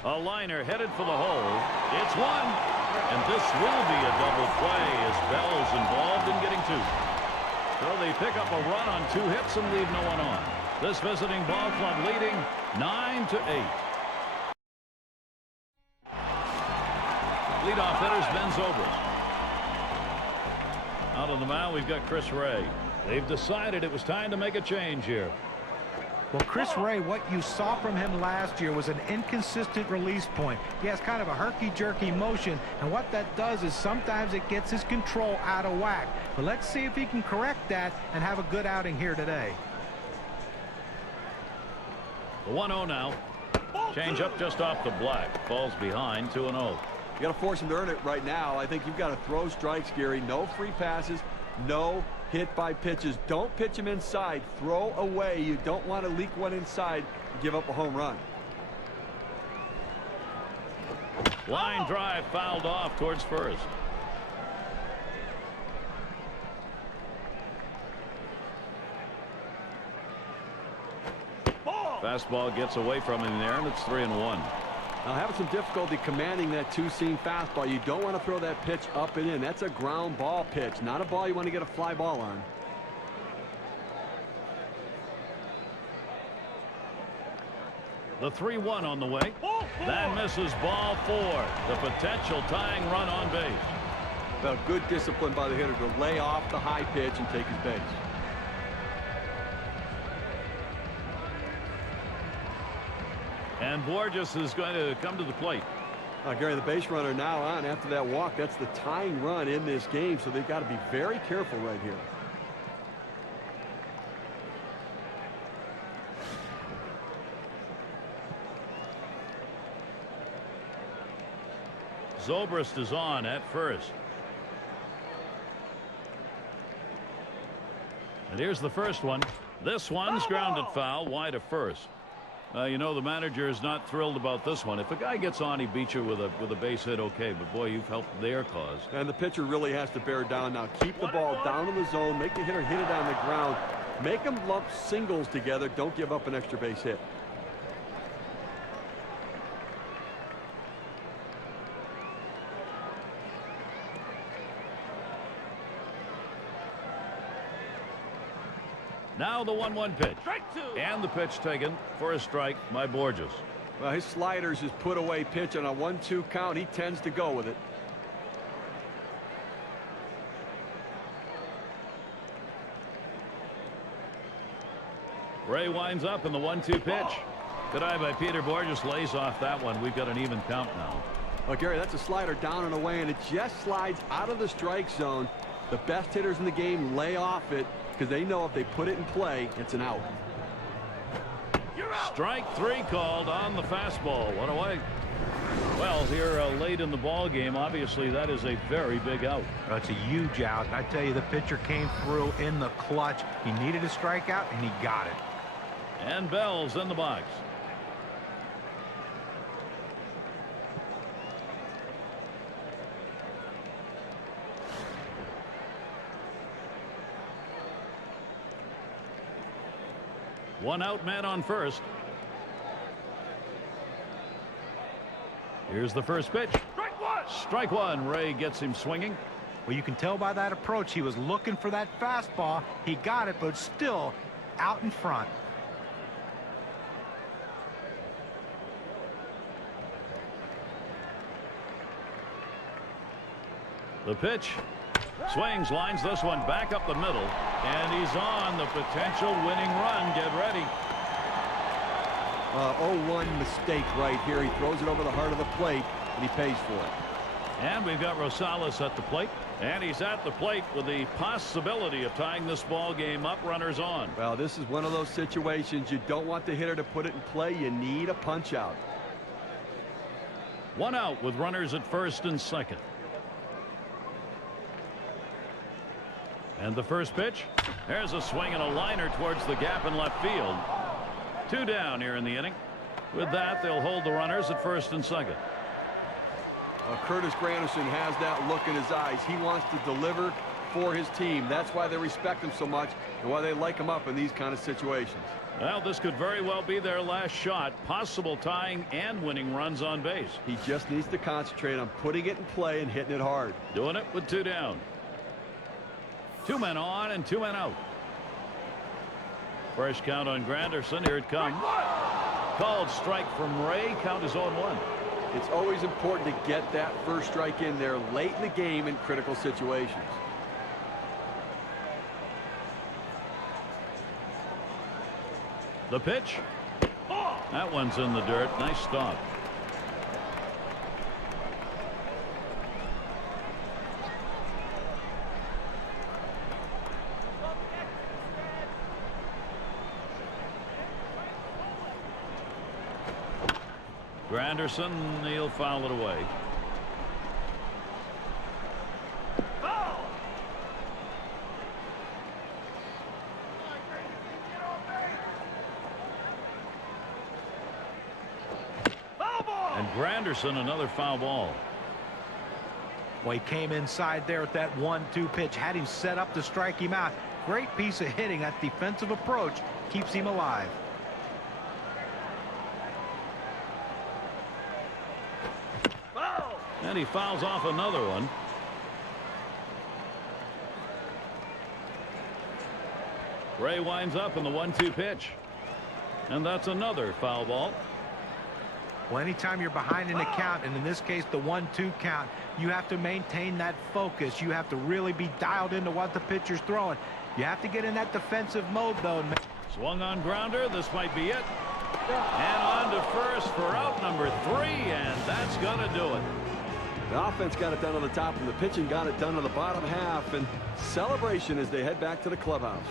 A liner headed for the hole. It's one. And this will be a double play as Bell's involved in getting 2. So they pick up a run on 2 hits and leave no one on. This visiting ball club leading 9-8. Leadoff hitter's Ben Zobrist. Out on the mound, we've got Chris Ray. They've decided it was time to make a change here. Well, Chris Ray, what you saw from him last year was an inconsistent release point. He has kind of a herky-jerky motion, and what that does is sometimes it gets his control out of whack. But let's see if he can correct that and have a good outing here today. The 1-0 now. Change up just off the black. Falls behind 2-0. You got to force him to earn it right now. I think you've got to throw strikes, Gary. No free passes, no hit by pitches. Don't pitch him inside. Throw away. You don't want to leak one inside and give up a home run. Line drive fouled off towards first. Fastball gets away from him there, and it's 3-1. Now, having some difficulty commanding that 2-seam fastball. You don't want to throw that pitch up and in. That's a ground ball pitch, not a ball you want to get a fly ball on. The 3-1 on the way. That misses ball 4. The potential tying run on base. Well, good discipline by the hitter to lay off the high pitch and take his base. And Borges is going to come to the plate. Gary, the base runner now on after that walk. That's the tying run in this game, so they've got to be very careful right here. Zobrist is on at first. And here's the first one. This one's grounded foul wide of first. You know, the manager is not thrilled about this one. If a guy gets on, he beats you with a base hit, okay. But, boy, you've helped their cause. And the pitcher really has to bear down now. Keep the ball down in the zone. Make the hitter hit it on the ground. Make them lump singles together. Don't give up an extra base hit. Now the 1-1 pitch. And the pitch taken for a strike by Borges. Well, his sliders is put away pitch on a 1-2 count. He tends to go with it. Ray winds up in the 1-2 pitch. Good eye by Peter Borges. Lays off that one. We've got an even count now. Well, Gary, that's a slider down and away, and it just slides out of the strike zone. The best hitters in the game lay off it because they know if they put it in play, it's an out. Strike 3 called on the fastball. 1 away. Well, here late in the ball game, obviously that is a very big out. It's a huge out. I tell you, the pitcher came through in the clutch. He needed a strikeout, and he got it. And Bell's in the box. One out, man on first. Here's the first pitch. Strike one. Strike one. Ray gets him swinging. Well, you can tell by that approach he was looking for that fastball. He got it, but still out in front. The pitch. Swings, lines this one back up the middle, and he's on the potential winning run. Get ready. 0-1 mistake right here. He throws it over the heart of the plate, and he pays for it. And we've got Rosales at the plate, and he's at the plate with the possibility of tying this ball game up. Runners on. Well, this is one of those situations you don't want the hitter to put it in play. You need a punch out. One out with runners at first and second. And the first pitch. There's a swing and a liner towards the gap in left field. Two down here in the inning. With that, they'll hold the runners at first and second. Curtis Granderson has that look in his eyes. He wants to deliver for his team. That's why they respect him so much and why they like him up in these kind of situations. Well, this could very well be their last shot. Possible tying and winning runs on base. He just needs to concentrate on putting it in play and hitting it hard. Doing it with two down. Two men on and two men out. Fresh count on Granderson. Here it comes. Called strike from Ray. Count is 0-1. It's always important to get that first strike in there late in the game in critical situations. The pitch. That one's in the dirt. Nice stop. Granderson, he'll foul it away. And Granderson, another foul ball. Well, he came inside there with that 1-2 pitch, had him set up to strike him out. Great piece of hitting. That defensive approach keeps him alive. And he fouls off another one. Ray winds up in the 1-2 pitch. And that's another foul ball. Well, anytime you're behind in a count, and in this case the 1-2 count, you have to maintain that focus. You have to really be dialed into what the pitcher's throwing. You have to get in that defensive mode, though. Swung on grounder. This might be it. And on to first for out number 3, and that's going to do it. The offense got it done on the top, and the pitching got it done on the bottom half. And celebration as they head back to the clubhouse.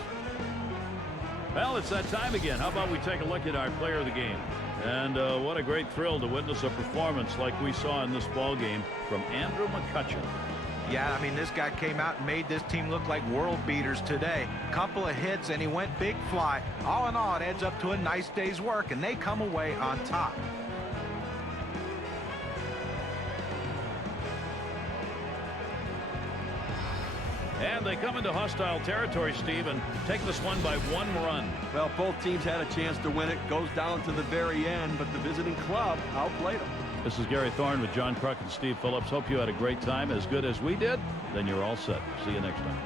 Well, it's that time again. How about we take a look at our player of the game? And what a great thrill to witness a performance like we saw in this ball game from Andrew McCutchen. Yeah, I mean, this guy came out and made this team look like world beaters today. Couple of hits, and he went big fly. All in all, it adds up to a nice day's work, and they come away on top. And they come into hostile territory, Steve, and take this one by 1 run. Well, both teams had a chance to win it. Goes down to the very end, but the visiting club outplayed them. This is Gary Thorne with John Kruk and Steve Phillips. Hope you had a great time, as good as we did. Then you're all set. See you next time.